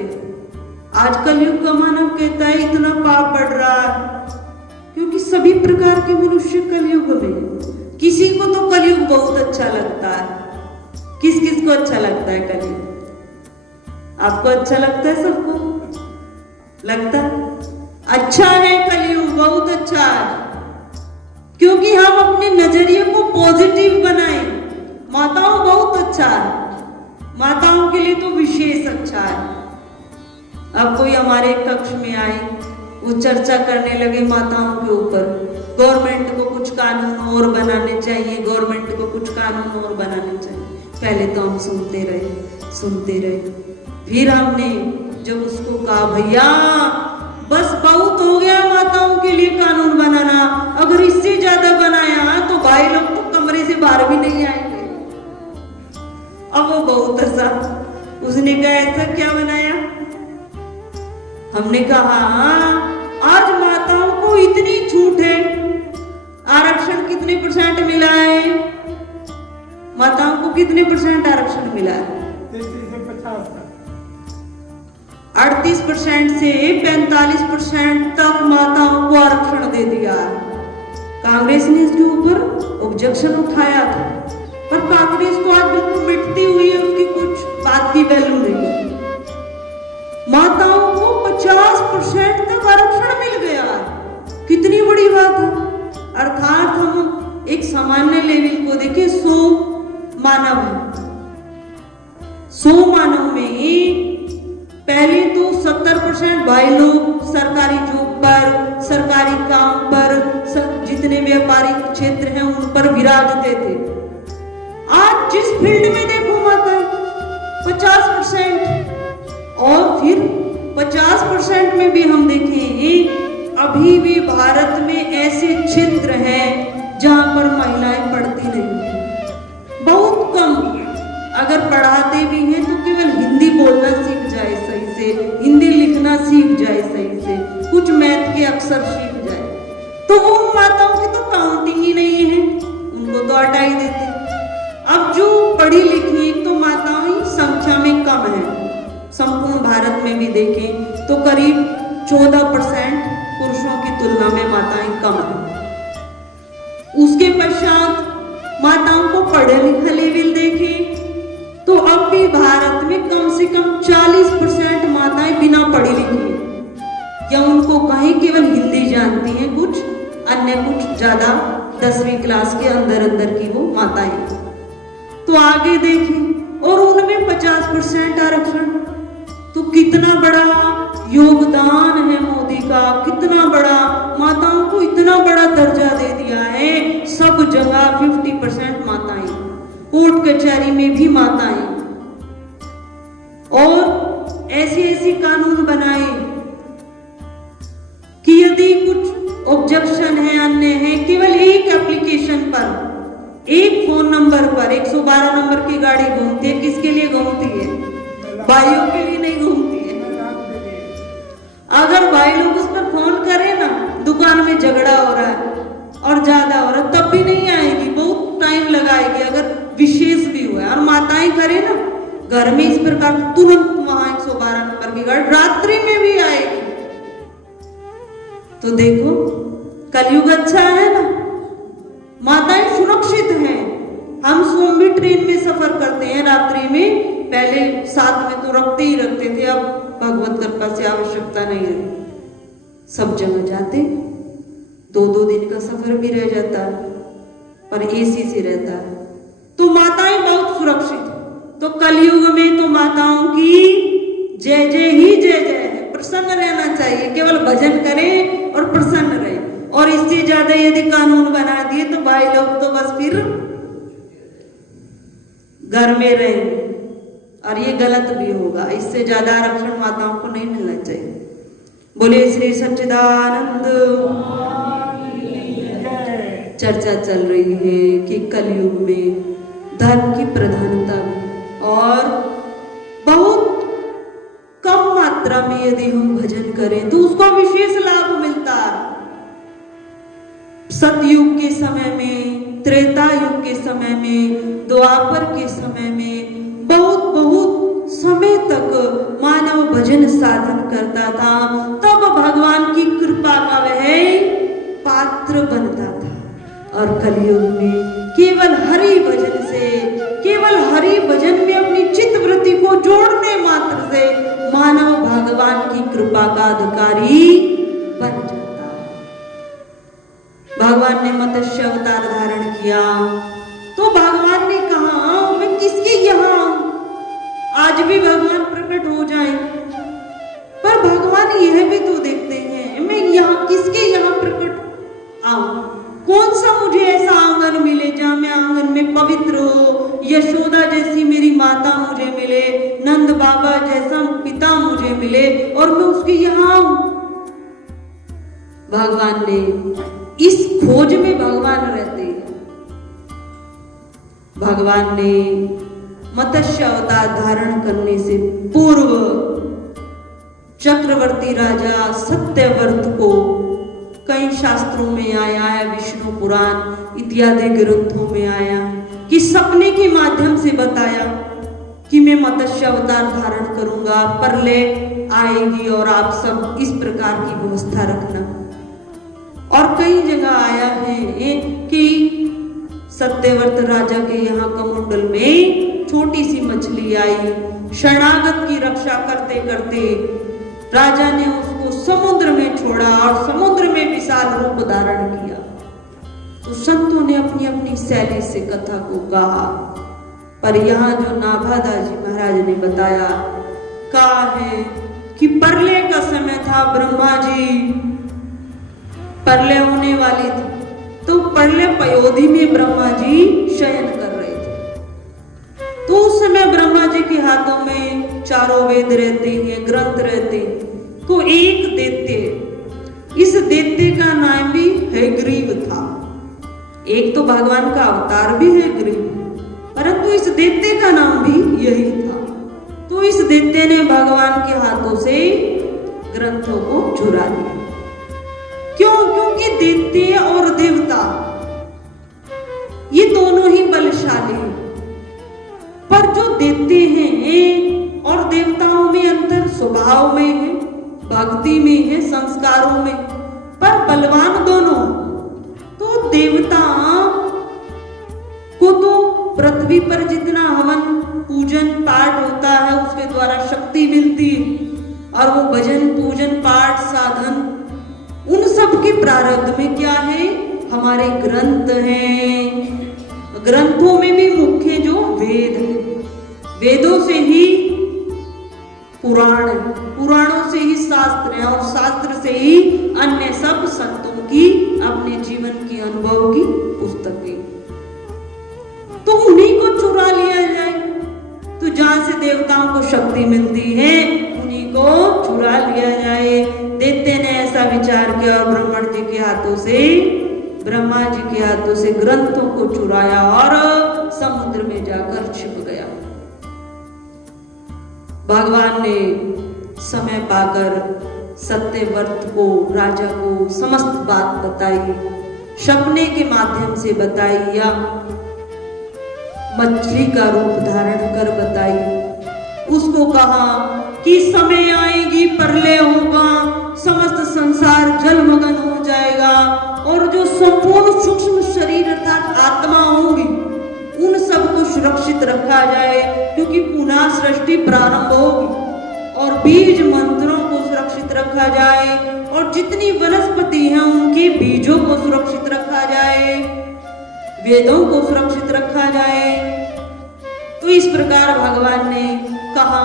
आज कलयुग का मानव कहता है इतना पाप बढ़ रहा है, क्योंकि सभी प्रकार के मनुष्य कलयुग में। किसी को तो कलयुग बहुत अच्छा लगता है। किस किस को अच्छा लगता है कलयुग? आपको अच्छा लगता है? सबको लगता है अच्छा है कलयुग, बहुत अच्छा है, क्योंकि हम अपने नजरिए को पॉजिटिव बनाएं। माताओं बहुत अच्छा है, माताओं के लिए तो विशेष अच्छा है। अब कोई हमारे कक्ष में आए, वो चर्चा करने लगे माताओं के ऊपर, गवर्नमेंट को कुछ कानून और बनाने चाहिए, गवर्नमेंट को कुछ कानून और बनाने चाहिए। पहले तो हम सुनते रहे, फिर हमने जब उसको कहा भैया बस बहुत हो गया माताओं के लिए कानून बनाना, अगर इससे ज्यादा बनाया तो भाई लोग तो कमरे से बाहर भी नहीं आएंगे। अब वो बहुत हंसा। उसने कहा ऐसा क्या बनाया? हमने कहा आज माताओं को इतनी छूट है, आरक्षण कितने % मिला है? माताओं को कितने % आरक्षण मिला है? 38% से 45% तक माताओं को आरक्षण दे दिया। कांग्रेस ने इसके ऊपर ऑब्जेक्शन उठाया था, पर कांग्रेस को आज बिल्कुल मिटती हुई है, उसकी कुछ बात की वैल्यू नहीं। माताओं को 50% तक आरक्षण मिल गया, कितनी बड़ी बात है। अर्थात हम एक सामान्य लेवल को देखें, 100 मानव में पहले तो 70% भाई लोग सरकारी जॉब पर, सरकारी काम पर, जितने व्यापारिक क्षेत्र हैं उन पर विराजते थे। आज जिस फील्ड में देखो माता 50%, और फिर 50% में भी हम देखें अभी भी भारत में ऐसे क्षेत्र हैं जहां पर महिलाएं पढ़ती नहीं, बहुत कम। अगर पढ़ाते भी हैं तो केवल हिंदी बोलना सीख जाए सही से, हिंदी लिखना सीख जाए सही से, कुछ मैथ के अक्षर सीख जाए, तो वो माताओं की तो काउंटिंग ही नहीं है, उनको तो हटा ही देते। अब जो पढ़ी लिखी तो माताएं संख्या में कम है। संपूर्ण भारत में भी देखें तो करीब 14% पुरुषों की तुलना में माताएं कम है। उसके पश्चात माताओं को पढ़े लिखे लेवल देखें तो अब भी भारत में कम से कम 40% माताएं अन्य कुछ ज्यादा 10वीं क्लास के अंदर अंदर की वो माताएं। तो आगे देखिए, और उनमें 50% आरक्षण। तो कितना बड़ा योगदान है मोदी का, कितना बड़ा, माताओं को इतना बड़ा दर्जा दे दिया है। सब जगह 50% माताएं, कोर्ट कचहरी में भी माताएं, और ऐसे ऐसे कानून बनाए कि यदि कुछ ऑब्जेक्शन है, अन्य है, केवल एक एप्लीकेशन पर, एक फोन नंबर पर 112 नंबर की गाड़ी घूमती है। किसके लिए घूमती है? भाइयों के लिए नहीं घूमती है। अगर भाई लोग उस पर फोन करें ना, दुकान में झगड़ा हो रहा है और ज्यादा हो रहा है, तब भी नहीं आएगी, बहुत टाइम लगाएगी अगर विशेष भी हुआ है। और माताएं करें ना घर में इस प्रकार, तुरंत वहां 112 नंबर की गाड़ी रात्रि में भी आएगी। तो देखो कलयुग अच्छा है ना, माताएं सुरक्षित हैं। हम स्वयं भी ट्रेन में सफर करते हैं रात्रि में, पहले साथ में तो रखते ही रखते थे, अब भगवत कृपा से आवश्यकता नहीं है, सब जगह जाते। 2-2 दिन का सफर भी रह जाता है, पर एसी से रहता है। तो माताएं बहुत सुरक्षित है। तो कलयुग में तो माताओं की जय जय ही जय जय है। प्रसन्न रहना चाहिए, केवल भजन करें और प्रसन्न रहे। और इससे ज्यादा यदि कानून बना दिए तो भाई लोग तो बस फिर घर में रहेंगे, और ये गलत भी होगा। इससे ज्यादा आरक्षण माताओं को नहीं मिलना चाहिए। बोले श्री सच्चिदानंद। चर्चा चल रही है कि कलयुग में धर्म की प्रधानता और बहुत कम मात्रा में यदि हम भजन करें तो उसका विशेष लाभ मिलता है। सतयुग के समय में, त्रेता युग के समय में, द्वापर के समय में बहुत समय तक मानव भजन साधन करता था। तब भगवान की कृपा का वह पात्र बनता था। और कलयुग में केवल हरि भजन से, केवल हरि भजन में अपनी चित्त वृत्ति को जोड़ने मात्र से मानव भगवान की कृपा का अधिकारी बन जाता है। भगवान ने मत्स्य अवतार धारण किया तो भगवान ने कहा मैं किसके यहाँ, आज भी भगवान प्रकट हो जाए, पर भगवान यह भी तो देखते हैं मैं यहाँ किसके यहाँ प्रकट आऊं। कौन सा मुझे ऐसा आंगन मिले जहां मैं आंगन में पवित्र हो, यशोदा जैसी मेरी माता मुझे मिले, नंद बाबा जैसा पिता मुझे मिले और मैं उसके यहाँ आऊं। भगवान ने इस खोज में भगवान रहते हैं। भगवान ने मत्स्य अवतार धारण करने से पूर्व चक्रवर्ती राजा सत्यव्रत को कई शास्त्रों में आया है, विष्णु पुराण इत्यादि ग्रंथों में आया कि सपने के माध्यम से बताया कि मैं मत्स्य अवतार धारण करूंगा, प्रलय आएगी और आप सब इस प्रकार की व्यवस्था रखना। और कई जगह आया है कि सत्यव्रत राजा के यहाँ कमंडल में छोटी सी मछली आई, शरणागत की रक्षा करते करते राजा ने उसको समुद्र में छोड़ा और समुद्र में विशाल रूप धारण किया। तो संतों ने अपनी अपनी शैली से कथा को कहा, पर यहाँ जो नाभादाजी महाराज ने बताया कहा है कि प्रलय का समय था, ब्रह्मा जी प्रलय होने वाली थी, तो प्रलय पयोधि में ब्रह्मा जी शयन कर रहे थे। तो उस समय ब्रह्मा जी के हाथों में चारों वेद रहते हैं, ग्रंथ रहते हैं। तो एक दैत्य, इस दैत्य का नाम भी हयग्रीव था। एक तो भगवान का अवतार भी हयग्रीव, परंतु इस दैत्य का नाम भी यही था। तो इस दैत्य ने भगवान के हाथों से ग्रंथों को चुरा लिया। क्यों? क्योंकि दैत्य और देवता ये दोनों ही बलशाली हैं, पर जो दैत्य हैं और देवताओं में अंतर स्वभाव में है, भक्ति में है, संस्कारों में, पर बलवान दोनों। तो देवता को तो पृथ्वी पर जितना हवन पूजन पाठ होता है उसके द्वारा शक्ति मिलती है, और वो भजन पूजन पाठ साधन उन सब आपके प्रारब्ध में क्या है? हमारे ग्रंथ हैं, ग्रंथों में भी मुख्य जो वेद है, वेदों से ही पुराण है, पुराणों से ही शास्त्र है, और शास्त्र से ही अन्य सब संतों की अपने जीवन की अनुभव की पुस्तकें। तो उन्हीं को चुरा लिया जाए, तो जहां से देवताओं को शक्ति मिलती है उन्हीं को चुरा लिया जाए। दैत्य ने ऐसा विचार किया और ब्रह्मा जी के हाथों से ग्रंथों को चुराया और समुद्र में जाकर छिप गया। भगवान ने समय पाकर सत्यव्रत को, राजा को समस्त बात बताई, सपने के माध्यम से बताई या मछली का रूप धारण कर बताई। उसको कहा कि समय आएगी, प्रलय होगा, समस्त संसार जलमग्न हो जाएगा और जो संपूर्ण सूक्ष्म शरीर अर्थात आत्मा होगी उन सबको सुरक्षित रखा जाए, क्योंकि पुनः सृष्टि प्रारंभ होगी। और बीज मंत्रों को सुरक्षित रखा जाए और जितनी वनस्पति हैं उनके बीजों को सुरक्षित रखा जाए, वेदों को सुरक्षित रखा जाए। तो इस प्रकार भगवान ने कहा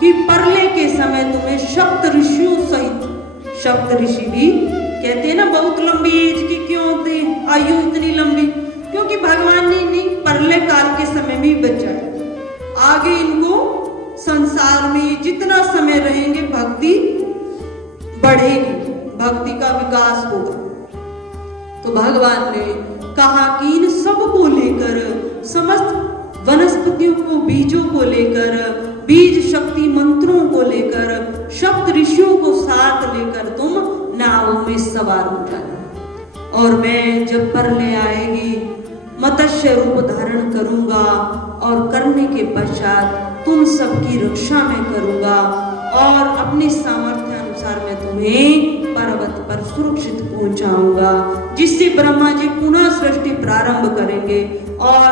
कि प्रलय के समय तुम्हें सप्त ऋषियों सहित, सप्त ऋषि भी कहते हैं ना बहुत लंबी एज की क्यों होती आयु इतनी लंबी, क्योंकि भगवान ने इन्हें प्रलय काल के समय में ही बचाया। आगे इनको संसार में जितना समय रहेंगे भक्ति बढ़ेगी, भक्ति का विकास होगा। तो भगवान ने कहा कि इन सब को लेकर, समस्त वनस्पतियों को, बीजों को लेकर, बीज शक्ति मंत्रों को लेकर, सप्त ऋषियों को साथ लेकर तुम नावों में सवार हो जाना। और मैं जब प्रलय आएगी मत्स्य रूप धारण करूंगा और करने के पश्चात तुम सबकी रक्षा में करूंगा और अपने सामर्थ्य अनुसार मैं तुम्हें पर्वत पर सुरक्षित पहुंचाऊंगा, जिससे ब्रह्मा जी पुनः सृष्टि प्रारंभ करेंगे और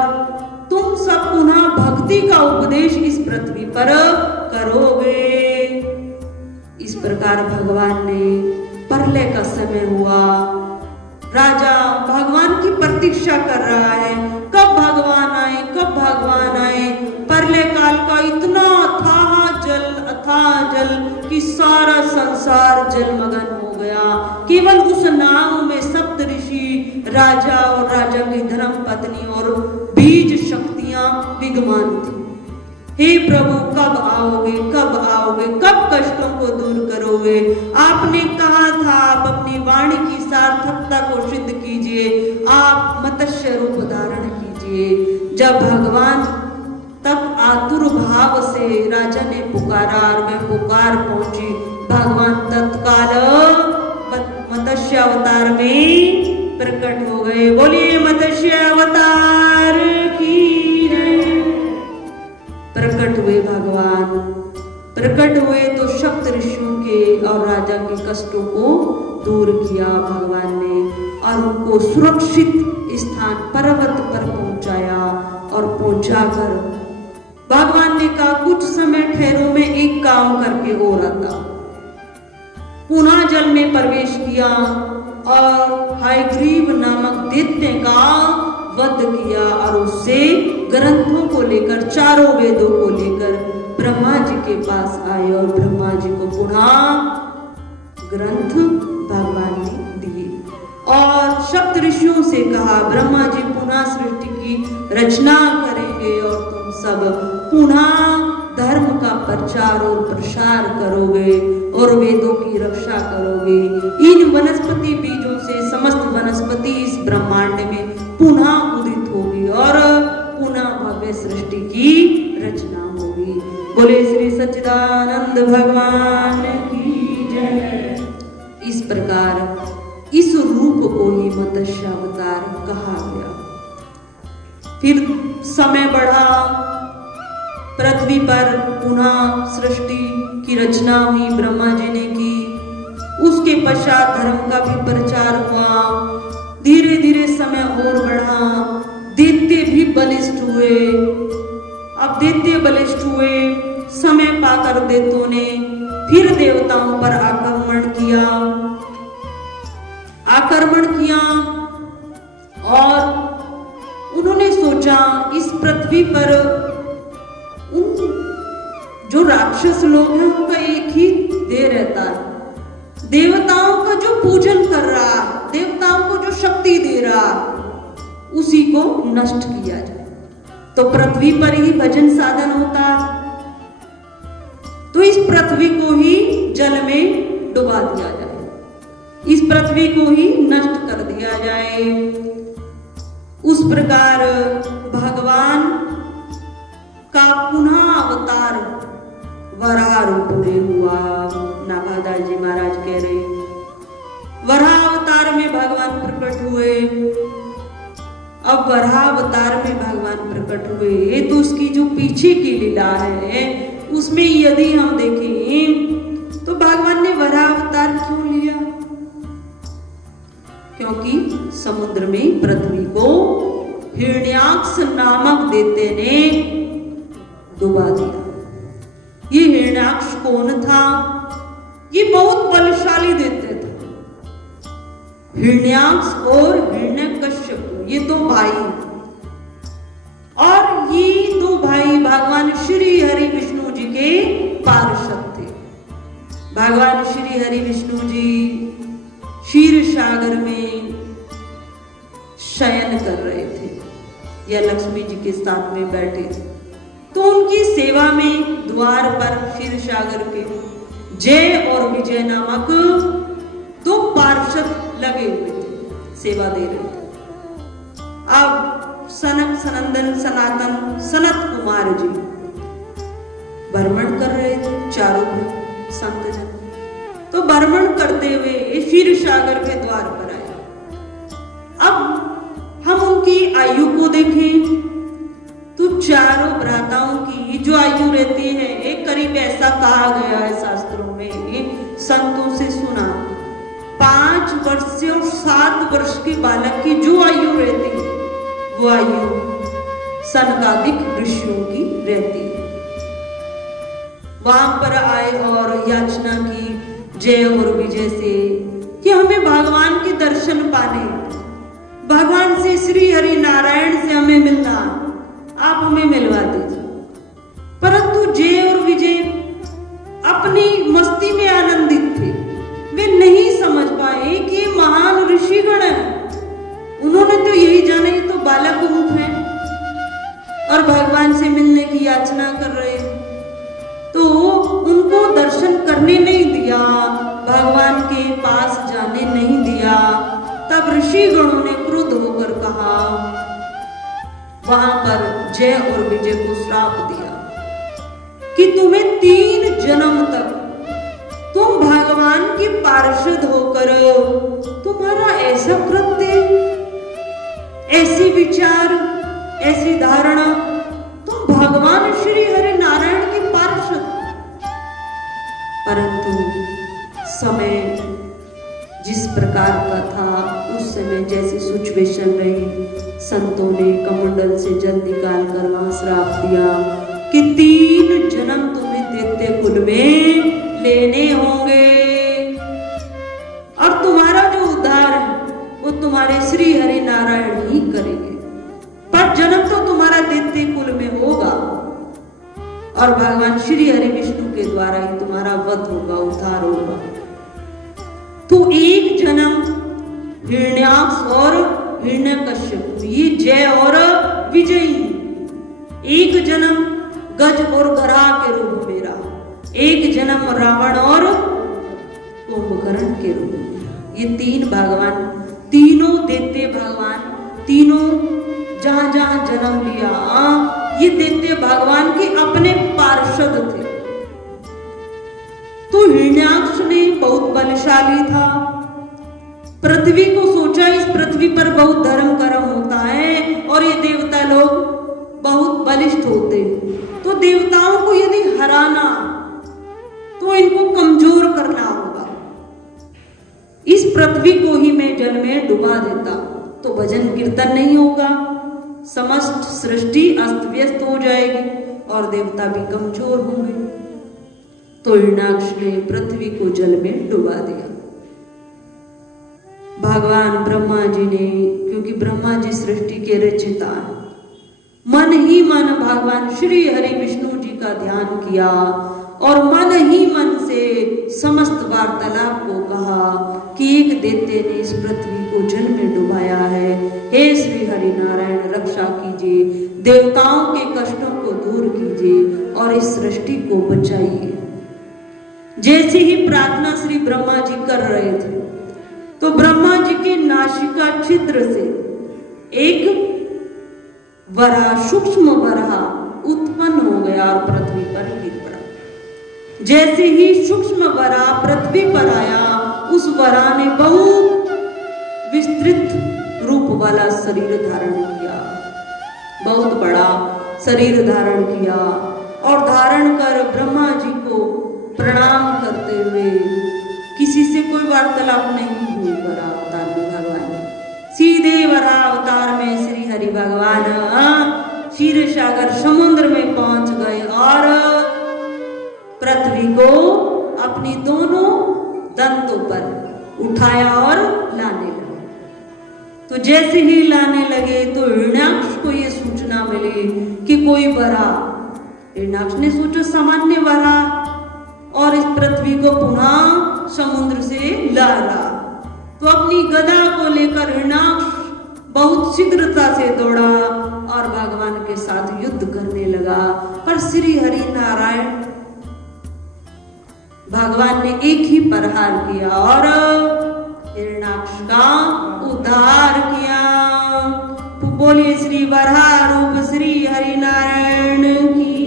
तुम सब पुनः भक्ति का उपदेश इस पृथ्वी पर करोगे। इस प्रकार भगवान ने, प्रलय का समय हुआ, राजा भगवान की प्रतीक्षा कर रहा है, कब भगवान आए, कब भगवान आए। प्रलय काल का इतना अथाह जल कि सारा संसार जलमग्न हो गया। केवल उस नाव में सप्त ऋषि, राजा और राजा की धर्म पत्नी और बीज शक्तियां विद्यमान थी। हे प्रभु कब आओगे, कब आओगे, कब कष्टों को दूर करोगे? आपने कहा था आप अपनी वाणी की सार्थकता को सिद्ध कीजिए, आप मत्स्य रूप धारण कीजिए। जब भगवान तक आतुर भाव से राजा ने पुकारा और वह पुकार पहुंची, भगवान तत्काल मत्स्य अवतार में प्रकट हो गए। बोलिए मत्स्य अवतार की जय। प्रकट हुए भगवान, प्रकट हुए तो सप्त ऋषियों के और राजा के कष्टों को दूर किया भगवान ने और उनको सुरक्षित स्थान पर्वत पर पहुंचाया। और पहुंचाकर भगवान ने कहा कुछ समय ठहरो, मैं एक काम करके और आता। पुनः जल में प्रवेश किया और हयग्रीव नामक दैत्य का वध किया और उससे ग्रंथों को लेकर, चारों वेदों को लेकर ब्रह्मा जी के पास आए और ब्रह्मा जी को पुनः ग्रंथ भगवान ने दिए और सप्त ऋषियों से कहा ब्रह्मा जी पुनः सृष्टि की रचना करेंगे और तुम सब पुनः धर्म का प्रचार और प्रसार करोगे और वेदों की रक्षा करोगे। इन वनस्पति बीजों से समस्त वनस्पति इस ब्रह्मांड में पुनः उदित होगी और पुनः भव्य सृष्टि की रचना होगी। बोले श्री सच्चिदानंद भगवान की जय। इस प्रकार इस रूप को ही मत्स्य अवतार कहा गया। फिर समय बढ़ा, पृथ्वी पर पुनः सृष्टि की रचना हुई, ब्रह्मा जी ने की। उसके पश्चात धर्म का भी प्रचार हुआ। धीरे धीरे समय और बढ़ा, दैत्य भी बलिष्ठ हुए। अब दैत्य बलिष्ठ हुए, समय पाकर दैत्यों ने फिर देवताओं पर आक्रमण किया। किया और उन्होंने सोचा इस पृथ्वी पर उन जो राक्षस लोग हैं उनका एक ही देह रहता है, देवताओं का जो पूजन कर रहा, देवताओं को जो शक्ति दे रहा, उसी को नष्ट किया जाए। तो पृथ्वी पर ही भजन साधन होता है, तो इस पृथ्वी को ही जल में डुबा दिया जाए, इस पृथ्वी को ही नष्ट कर दिया जाए। उस प्रकार भगवान का पुनः अवतार वराह रूप में हुआ। नागादास जी महाराज कह रहे वराह अवतार में भगवान प्रकट हुए। अब वराह अवतार में भगवान प्रकट हुए तो उसकी जो पीछे की लीला है उसमें यदि हम देखें तो भगवान ने वराह अवतार क्यों लिया? क्योंकि समुद्र में पृथ्वी को हिरण्याक्ष नामक दैत्य ने डुबा दिया। ये हिरण्याक्ष कौन था? ये बहुत बलशाली दैत्य था। हिरण्याक्ष और हिरण्यकश्यप ये दो भाई, और ये दो भाई भगवान श्री हरि विष्णु जी के पार्षद थे। भगवान श्री हरि विष्णु जी क्षीर सागर में शयन कर रहे थे या लक्ष्मी जी के साथ में बैठे थे, तो उनकी सेवा में द्वार पर क्षीर सागर के जय और विजय नामक दो पार्षद लगे हुए थे, सेवा दे रहे थे। अब सनक सनंदन सनातन सनत कुमार जी भ्रमण कर रहे थे, चारों संत जन तो भ्रमण करते हुए क्षीर सागर के द्वार पर आए। अब हम उनकी आयु को देखें तो चारों भ्राताओं की जो आयु रहती है एक करीब ऐसा कहा गया है शास्त्रों में, संतों से सुना, 5 वर्ष से और 7 वर्ष के बालक की जो आयु रहती है वो आयु सनकादिक ऋषियों की रहती है। वहां पर आए और याचना की जय और विजय से कि हमें भगवान के दर्शन पाने, भगवान से श्री हरि नारायण से हमें मिलना, आप हमें मिलवा दीजिए। परंतु जय और विजय अपनी मस्ती में आनंदित थे, वे नहीं समझ पाए कि महान ऋषिगण है। उन्होंने तो यही जाना ये तो बालक रूप है और भगवान से मिलने की याचना कर रहे, तो उनको दर्शन करने नहीं दिया, भगवान के पास जाने नहीं दिया। तब ऋषि गणों ने क्रुद्ध होकर कहा, वहां पर जय और विजय को श्राप दिया कि तुम्हें 3 जन्म तक तुम भगवान के पार्षद होकर तुम्हारा ऐसा कृत्य, ऐसे विचार, ऐसी धारणा, तुम भगवान श्री हरि नारायण के पार्षद। परंतु समय जिस प्रकार का था, उस समय जैसी सिचुएशन रही, संतों ने कमंडल से जल निकाल कर वहां श्राप दिया कि 3 जन्म तुम्हें दैत्य कुल में लेने होंगे और तुम्हारा जो उद्धार है वो तुम्हारे श्री हरि नारायण ही करेंगे, पर जन्म तो तुम्हारा दैत्य कुल में होगा और भगवान श्री हरि विष्णु के द्वारा ही तुम्हारा वध होगा, उद्धार होगा। तो एक जन्म हिरण्याक्ष और हिरण्यकश्यप, ये जय और विजयी, एक जन्म गज और गराह के रूप में रहा, एक जन्म रावण और कुंभकर्ण के रूप में। ये 3 भगवान, तीनों दैत्य भगवान, तीनों जहां जहां जन्म लिया, ये दैत्य भगवान के अपने पार्षद थे। तो हिरण्याक्ष ने बहुत बलशाली था, पृथ्वी को सोचा इस पृथ्वी पर बहुत धर्म कर्म होता है और ये देवता लोग बहुत बलिष्ठ होते, तो देवताओं को यदि हराना तो इनको कमजोर करना होगा। इस पृथ्वी को ही मैं जल में डुबा देता तो भजन कीर्तन नहीं होगा, समस्त सृष्टि अस्त व्यस्त हो जाएगी और देवता भी कमजोर होंगे। तो हिरण्याक्ष ने पृथ्वी को जल में डुबा दिया। भगवान ब्रह्मा जी ने, क्योंकि ब्रह्मा जी सृष्टि के रचयिता हैं, मन ही मन भगवान श्री हरि विष्णु जी का ध्यान किया और मन ही मन से समस्त वार्तालाप को कहा कि एक दैत्य ने इस पृथ्वी को जल में डुबाया है, हे श्री हरि नारायण रक्षा कीजिए, देवताओं के कष्टों को दूर कीजिए और इस सृष्टि को बचाइए। जैसे ही प्रार्थना श्री ब्रह्मा जी कर रहे थे तो ब्रह्मा जी के नासिका छिद्र से एक वराह, सूक्ष्म वराह उत्पन्न हो गया और पृथ्वी पर गिर पड़ा। जैसे ही सूक्ष्म वराह पृथ्वी पर आया, उस वराह ने बहुत विस्तृत रूप वाला शरीर धारण किया, बहुत बड़ा शरीर धारण किया और धारण कर ब्रह्मा जी को प्रणाम करते हुए, किसी से कोई वार्तालाप नहीं हुई, वराह अवतार में भगवान सीधे वराह अवतार में श्री हरि भगवान क्षीर सागर समुद्र में पहुंच गए और पृथ्वी को अपनी दोनों दंतों पर उठाया और लाने लगे। तो जैसे ही लाने लगे तो हिरण्याक्ष को ये सूचना मिली कि कोई वराह, हिरण्याक्ष ने सोचा सामान्य वराह, और इस पृथ्वी को पुनः समुद्र से ला रहा। तो अपनी गदा को लेकर हिरण्याक्ष बहुत शीघ्रता से दौड़ा और भगवान के साथ युद्ध करने लगा। पर श्री हरि नारायण भगवान ने एक ही प्रहार किया और हिरण्याक्ष का उद्धार किया। बोलिए श्री वराह रूप श्री हरि नारायण की।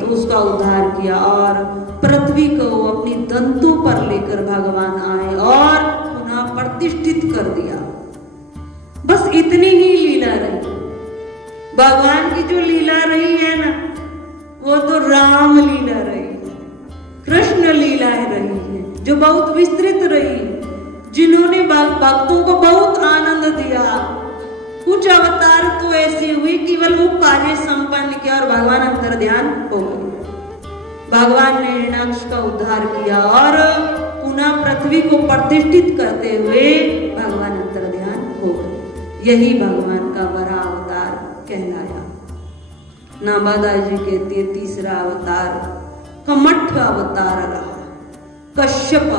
तो उसका उद्धार किया और पृथ्वी को अपनी दंतों पर लेकर भगवान आए और पुनः प्रतिष्ठित कर दिया। बस इतनी ही लीला रही। भगवान की जो लीला रही है ना, वो तो राम लीला रही, कृष्ण लीलाएं रही है, जो बहुत विस्तृत रही, जिन्होंने भक्तों को बहुत आनंद दिया। कुछ अवतार तो ऐसे हुए केवल वो कार्य संपन्न किया और भगवान अंतर ध्यान हो गए। भगवान ने हिरण्याक्ष का उद्धार किया और पुनः पृथ्वी को प्रतिष्ठित करते हुए भगवान अंतर ध्यान हो गए। यही भगवान का वराह अवतार कहलाया। नाबादा जी कहती है तीसरा अवतार कमठ अवतार रहा, कश्यप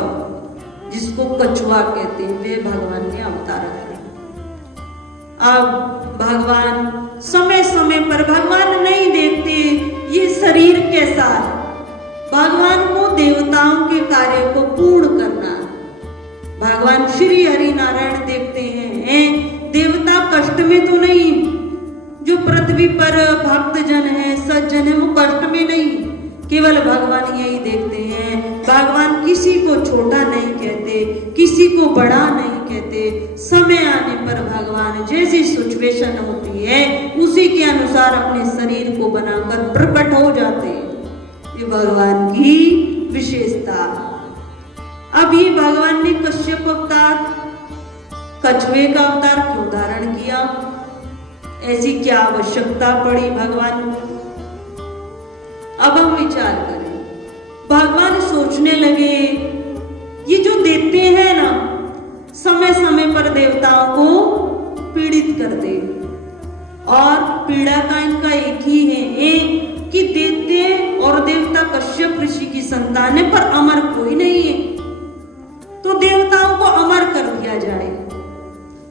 जिसको कछुआ कहते हैं, वे भगवान ने अवतार रहे। अब भगवान समय समय पर, भगवान नहीं देखते ये शरीर कैसा है, भगवान को देवताओं के कार्य को पूर्ण करना। भगवान श्री हरि नारायण देखते हैं देवता कष्ट में तो नहीं, जो पृथ्वी पर भक्त जन है, सज्जन है, वो कष्ट में नहीं, केवल भगवान यही देखते हैं। भगवान किसी को छोटा नहीं कहते, किसी को बड़ा नहीं कहते। समय आने पर भगवान जैसी सिचुएशन होती है उसी के अनुसार अपने शरीर को बनाकर प्रकट हो जाते हैं। ये भगवान की विशेषता। अब ये भगवान ने कश्यप अवतार, कछुए का अवतार क्यों धारण किया? ऐसी क्या आवश्यकता पड़ी भगवान को? अब हम विचार करें। भगवान सोचने लगे ये जो देते हैं ना, समय समय पर देवताओं को पीड़ित करते, और पीड़ा का इनका एक ही है कि देते और देवता कश्यप ऋषि की संतान है, पर अमर कोई नहीं है। तो देवताओं को अमर कर दिया जाए।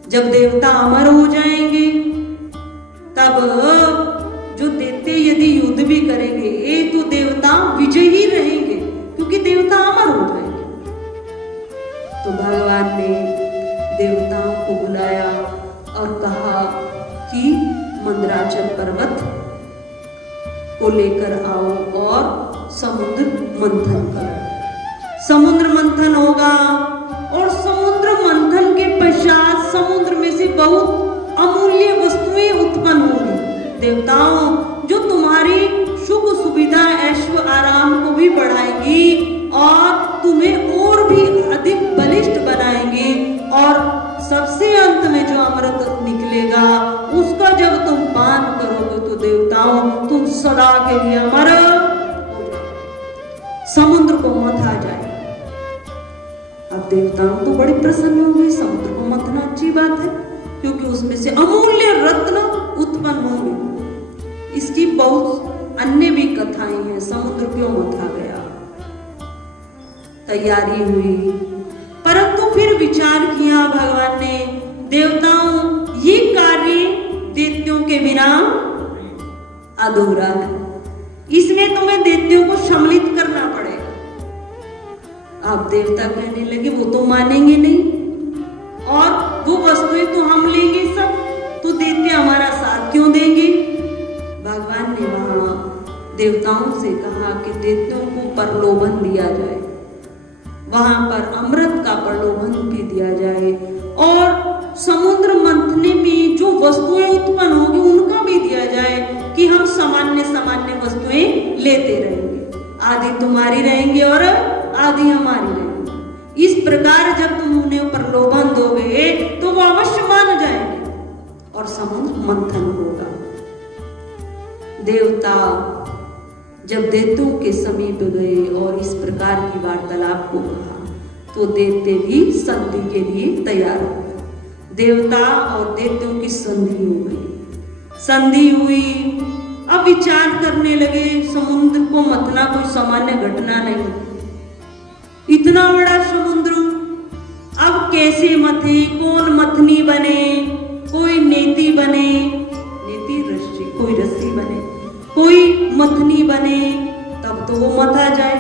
जब देवता अमर हो जाएंगे तब जो देते यदि युद्ध भी करेंगे तो देवता विजयी रहेंगे, क्योंकि देवता अमर हो जाएंगे। तो भगवान ने देवताओं को बुलाया और कहा कि मंदराचल पर्वत को लेकर आओ और समुद्र मंथन करो। समुद्र मंथन होगा और समुद्र मंथन के पश्चात समुद्र में से बहुत अमूल्य वस्तुएं उत्पन्न होंगी। देवताओं, जो तुम्हारी सुख सुविधा ऐश्वर्य आराम को भी बढ़ाएंगी और तुम्हें और भी अधिक बलिष्ठ बनाएंगे, और सबसे अंत में जो अमृत निकलेगा उसका जब तुम पान करोगे तो देवताओं तुम सदा के लिए अमर हो जाओगे। समुद्र को मथा जाए। अब अब देवताओं तो बड़े प्रसन्न हो गए, समुद्र को मथना अच्छी बात है क्योंकि उसमें से अमूल्य रत्न उत्पन्न होंगे। इसकी बहुत अन्य भी कथाएं हैं, समुद्र क्यों मथा गया, तैयारी हुई, परंतु फिर विचार किया भगवान ने, देवताओं ये कार्य दैत्यों के बिना अधूरा है, इसमें तुम्हें दैत्यों को सम्मिलित करना पड़ेगा। अब देवता कहने लगे वो तो मानेंगे नहीं और वो वस्तुएं तो हम लेंगे सब, तो दैत्य हमारा साथ क्यों देंगे। भगवान ने वहां देवताओं से कहा कि दैत्यों को प्रलोभन दिया जाए, वहां पर अमृत का प्रलोभन भी दिया जाए और समुद्र मंथने में जो वस्तुएं उत्पन्न होंगी उनका भी दिया जाए कि हम सामान्य सामान्य वस्तुएं लेते रहेंगे, आधी तुम्हारी रहेंगी और आधी हमारी रहेंगी। इस प्रकार जब तुम उन्हें प्रलोभन दोगे तो वो अवश्य मान जाएंगे और समुद्र मंथन होगा। देवता जब दैत्यों के समीप गए और इस प्रकार की वार्तालाप को कहा तो दैत्य भी संधि के लिए तैयार हो गए। देवता और दैत्यों की संधि हो गई, संधि हुई। अब विचार करने लगे, समुद्र को मथना कोई सामान्य घटना नहीं, इतना बड़ा समुद्र अब कैसे मथे, कौन मथनी बने, कोई नेति बने, नेति रस्सी, कोई रस्सी बने, कोई मथनी बने, तब तो वो मथा जाए।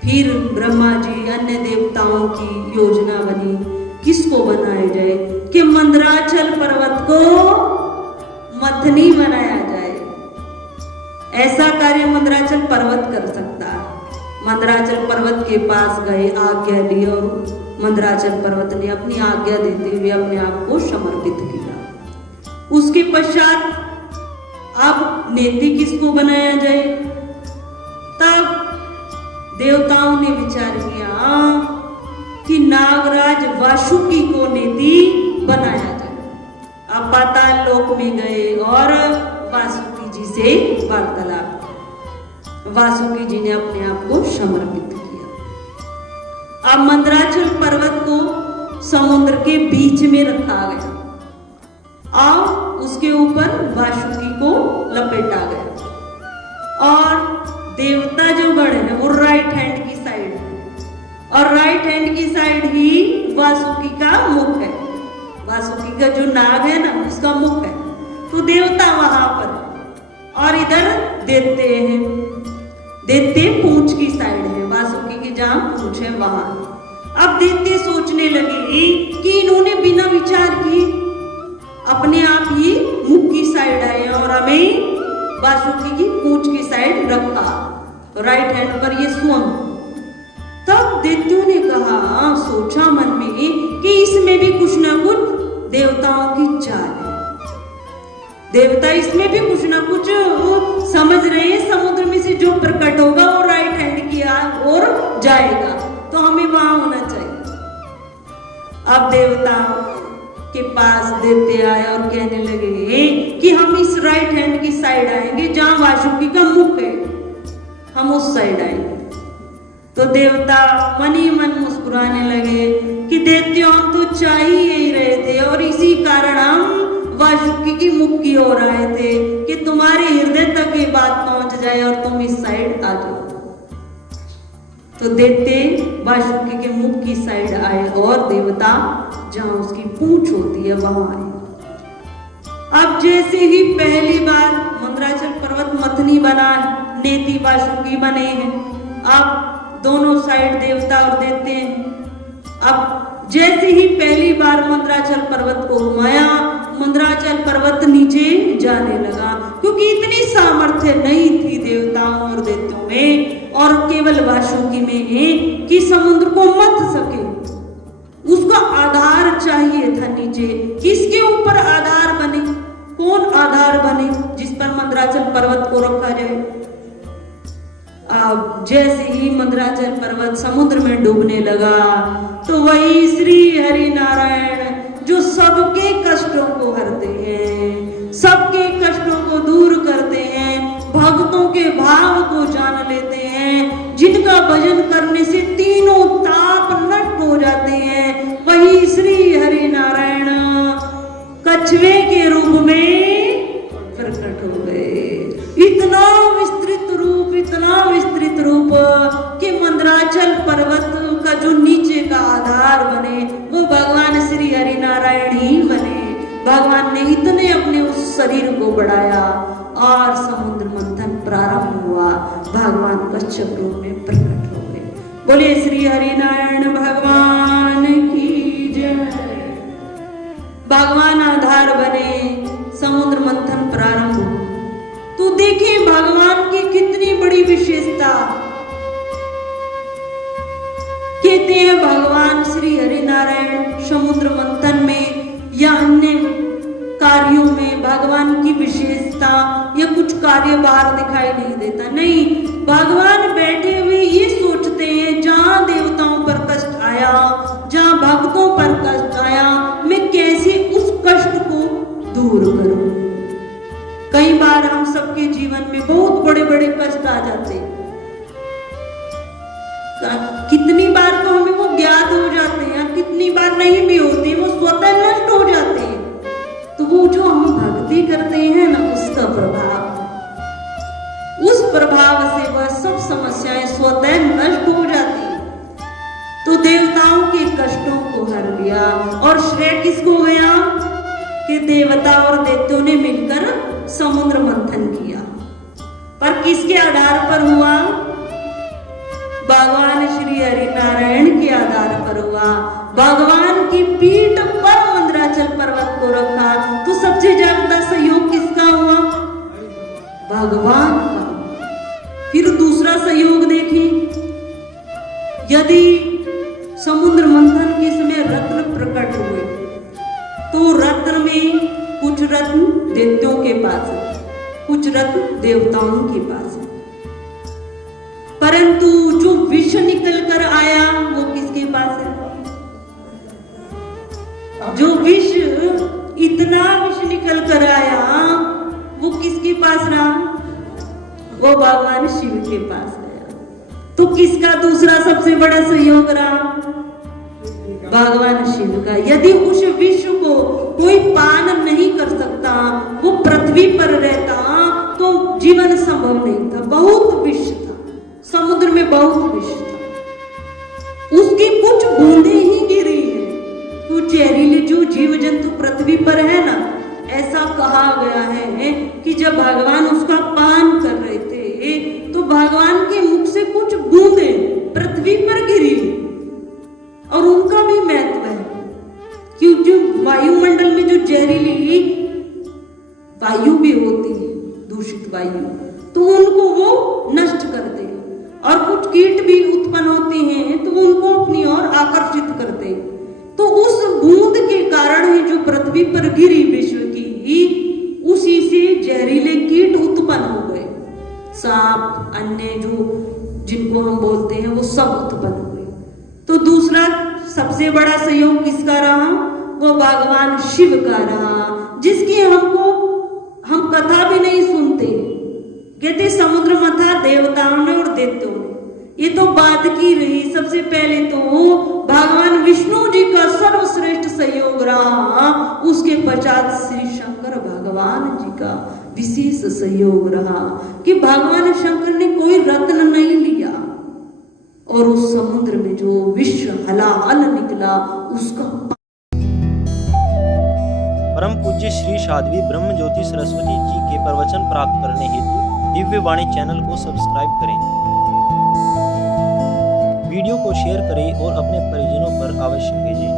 फिर ब्रह्मा जी अन्य देवताओं की योजना बनी, किसको बनाया जाए कि मंदराचल पर्वत को मथनी बनाया जाए। ऐसा कार्य मंदराचल पर्वत कर सकता है। मंदराचल पर्वत के पास गए, आज्ञा ली और मंदराचल पर्वत ने अपनी आज्ञा देते हुए अपने आप को समर्पित किया। उसके पश्चात अब नेति किसको बनाया जाए, तब देवताओं ने विचार किया कि नागराज वासुकी को नेति बनाया जाए। अब पाताल लोक में गए और वासुकी जी से वार्तालाप किया। वासुकी जी ने अपने आप को समर्पित किया। अब मंदराचल पर्वत को समुद्र के बीच में रखा गया और उसके ऊपर वासुकी को लपेटा गया और देवता जो बड़े हैं वो राइट हैंड की साइड है और राइट हैंड की साइड ही वासुकी का मुख है। वासुकी का जो नाग है ना उसका मुख है, तो देवता वहां पर और इधर दैत्य हैं। दैत्य पूंछ की साइड है, वासुकी की जहां पूंछ है वहां। अब दैत्य सोचने लगे कि इन्होंने बिना विचार किए अपने आप ही मुख की साइड आए और हमें वासुकी की पूंछ की साइड रखा, राइट हैंड पर ये स्वयं। तब दैत्यों ने कहा, सोचा मन में कि इसमें भी कुछ ना कुछ देवताओं की चाल है। देवता इसमें भी कुछ ना कुछ समझ रहे हैं, समुद्र में से जो प्रकट होगा वो राइट हैंड की ओर जाएगा, तो हमें वहां होना चाहिए। अब देवता के पास दैत्य आए और कहने लगे कि हम इस राइट हैंड की साइड आएंगे जहां वासुकी का मुख है, हम उस साइड आएंगे। तो देवता मन ही मन मुस्कुराने लगे कि दैत्य हम तो चाह ही रहे थे और इसी कारण हम वासुकी की मुख की ओर आए थे कि तुम्हारे हृदय तक ये बात पहुंच जाए और तुम इस साइड आ जाओ। तो दैत्य वासुकी के मुख की साइड आए और देवता जहां उसकी पूंछ होती है वहां आए। अब जैसे ही पहली बार मंदराचल पर्वत मथनी बना, नेति वासुकी बने हैं, अब दोनों साइड देवता और दैत्य हैं। अब जैसे ही पहली बार मंदराचल पर्वत को घुमाया, मंदराचल पर्वत नीचे जाने लगा क्योंकि इतनी सामर्थ्य नहीं थी देवताओं और दैत्यों में और केवल वासुकी में है कि समुद्र को मथ सके। उसका आधार चाहिए था नीचे, किसके ऊपर आधार बने, कौन आधार बने जिस पर मंदराचल पर्वत को रखा जाए। अब जैसे ही मंदराचल पर्वत समुद्र में डूबने लगा तो वही श्री हरि नारायण जो सबके कष्टों को हरते हैं, सबके कष्टों को दूर करते हैं, भक्तों के भाव को जान लेते हैं, जिनका भजन करने से तीनों ताप कछुए के रूप में प्रकट हो गए। इतना विस्तृत रूप कि मंदराचल पर्वत का जो नीचे का आधार बने वो भगवान श्री हरि नारायण ही बने। भगवान ने इतने अपने उस शरीर को बढ़ाया और समुद्र मंथन प्रारंभ हुआ। भगवान कच्छप रूप में प्रकट हो गए। बोलिए श्री हरि नारायण भगवान की जय। भगवान आधार बने, समुद्र मंथन प्रारंभ हुआ। तो देखिए भगवान की कितनी बड़ी विशेषता। कहते हैं भगवान श्री हरि नारायण समुद्र मंथन में या अन्य कार्यों में भगवान की विशेषता या कुछ कार्य बाहर दिखाई नहीं देता। नहीं, भगवान बैठे हुए ये सोचते हैं जहां देवताओं पर कष्ट आया, जहां भक्तों पर कष्ट आया, मैं कैसे उस कष्ट को दूर करूं। कई बार हम सबके जीवन में बहुत बड़े बड़े कष्ट आ जाते हैं। कितनी बार तो हमें वो ज्ञात हो जाते हैं, कितनी बार नहीं भी होते, वो स्वतः नष्ट हो जाते हैं। तो वो जो हम भक्ति करते हैं ना, उसका प्रभाव, उस प्रभाव से वह सब समस्याएं स्वतः नष्ट हो जाती है। तो देवताओं के कष्टों को हर लिया और श्रेय किसको गया कि देवता और दैत्यों ने मिलकर समुद्र मंथन किया। पर किसके आधार पर हुआ? भगवान श्री हरि नारायण के आधार पर हुआ। भगवान की पीठ पर मंदराचल पर्वत को रखा तो सबसे ज्यादा सहयोग किसका हुआ? भगवान का। फिर दूसरा सहयोग देखिए, यदि समुद्र मंथन के समय रत्न प्रकट हुए तो रत्न में कुछ रत्न दैत्यों के पास है, कुछ रत्न देवताओं के पास है। परंतु जो विष निकल कर आया वो किसके पास है? जो विष, इतना विष निकल कर आया वो किसके पास रहा? वो भगवान शिव के पास गया। तो किसका दूसरा सबसे बड़ा सहयोग रहा? भगवान शिव का। यदि उस विष को कोई पान नहीं कर सकता, वो पृथ्वी पर रहता तो जीवन संभव नहीं था। बहुत विष था, समुद्र में बहुत विष था। उसकी कुछ बूंदे ही गिरी है तो जहरीले जो जीव जंतु पृथ्वी पर है ना, ऐसा कहा गया है कि जब भगवान उसका पान कर रहे थे तो भगवान के मुख से कुछ बूंदे पृथ्वी पर गिरी। और उनका भी महत्व है कि जो वायुमंडल में जो जहरीली वायु भी होती है, दूषित वायु, तो उनको वो नष्ट करते हैं। और कुछ कीट भी उत्पन्न होते हैं तो उनको अपनी ओर आकर्षित करते हैं। तो उस बूंद के कारण ही जो पृथ्वी पर गिरी विश्व की, उसी से जहरीले कीट उत्पन्न हो गए। सांप, अन्य जो जिनको हम बोलते हैं, वो सब उत्पन्न हुए। तो दूसरा सबसे बड़ा सहयोग किसका रहा? वो भगवान शिव का रहा, जिसकी हम कथा भी नहीं सुनते। कहते समुद्र मथा देवताओं ने और दैत्यों ने, ये तो बात की रही। सबसे पहले तो भगवान विष्णु जी का सर्वश्रेष्ठ सहयोग रहा, उसके पश्चात श्री शंकर भगवान जी का विशेष सहयोग रहा कि भगवान शंकर ने कोई रत्न नहीं लिया और उस समुद्र में जो विष हलाहल निकला उसका। परम पूज्य श्री साध्वी ब्रह्म ज्योति सरस्वती जी के प्रवचन प्राप्त करने हेतु दिव्य वाणी चैनल को सब्सक्राइब करें, वीडियो को शेयर करें और अपने परिजनों पर अवश्य भेजें।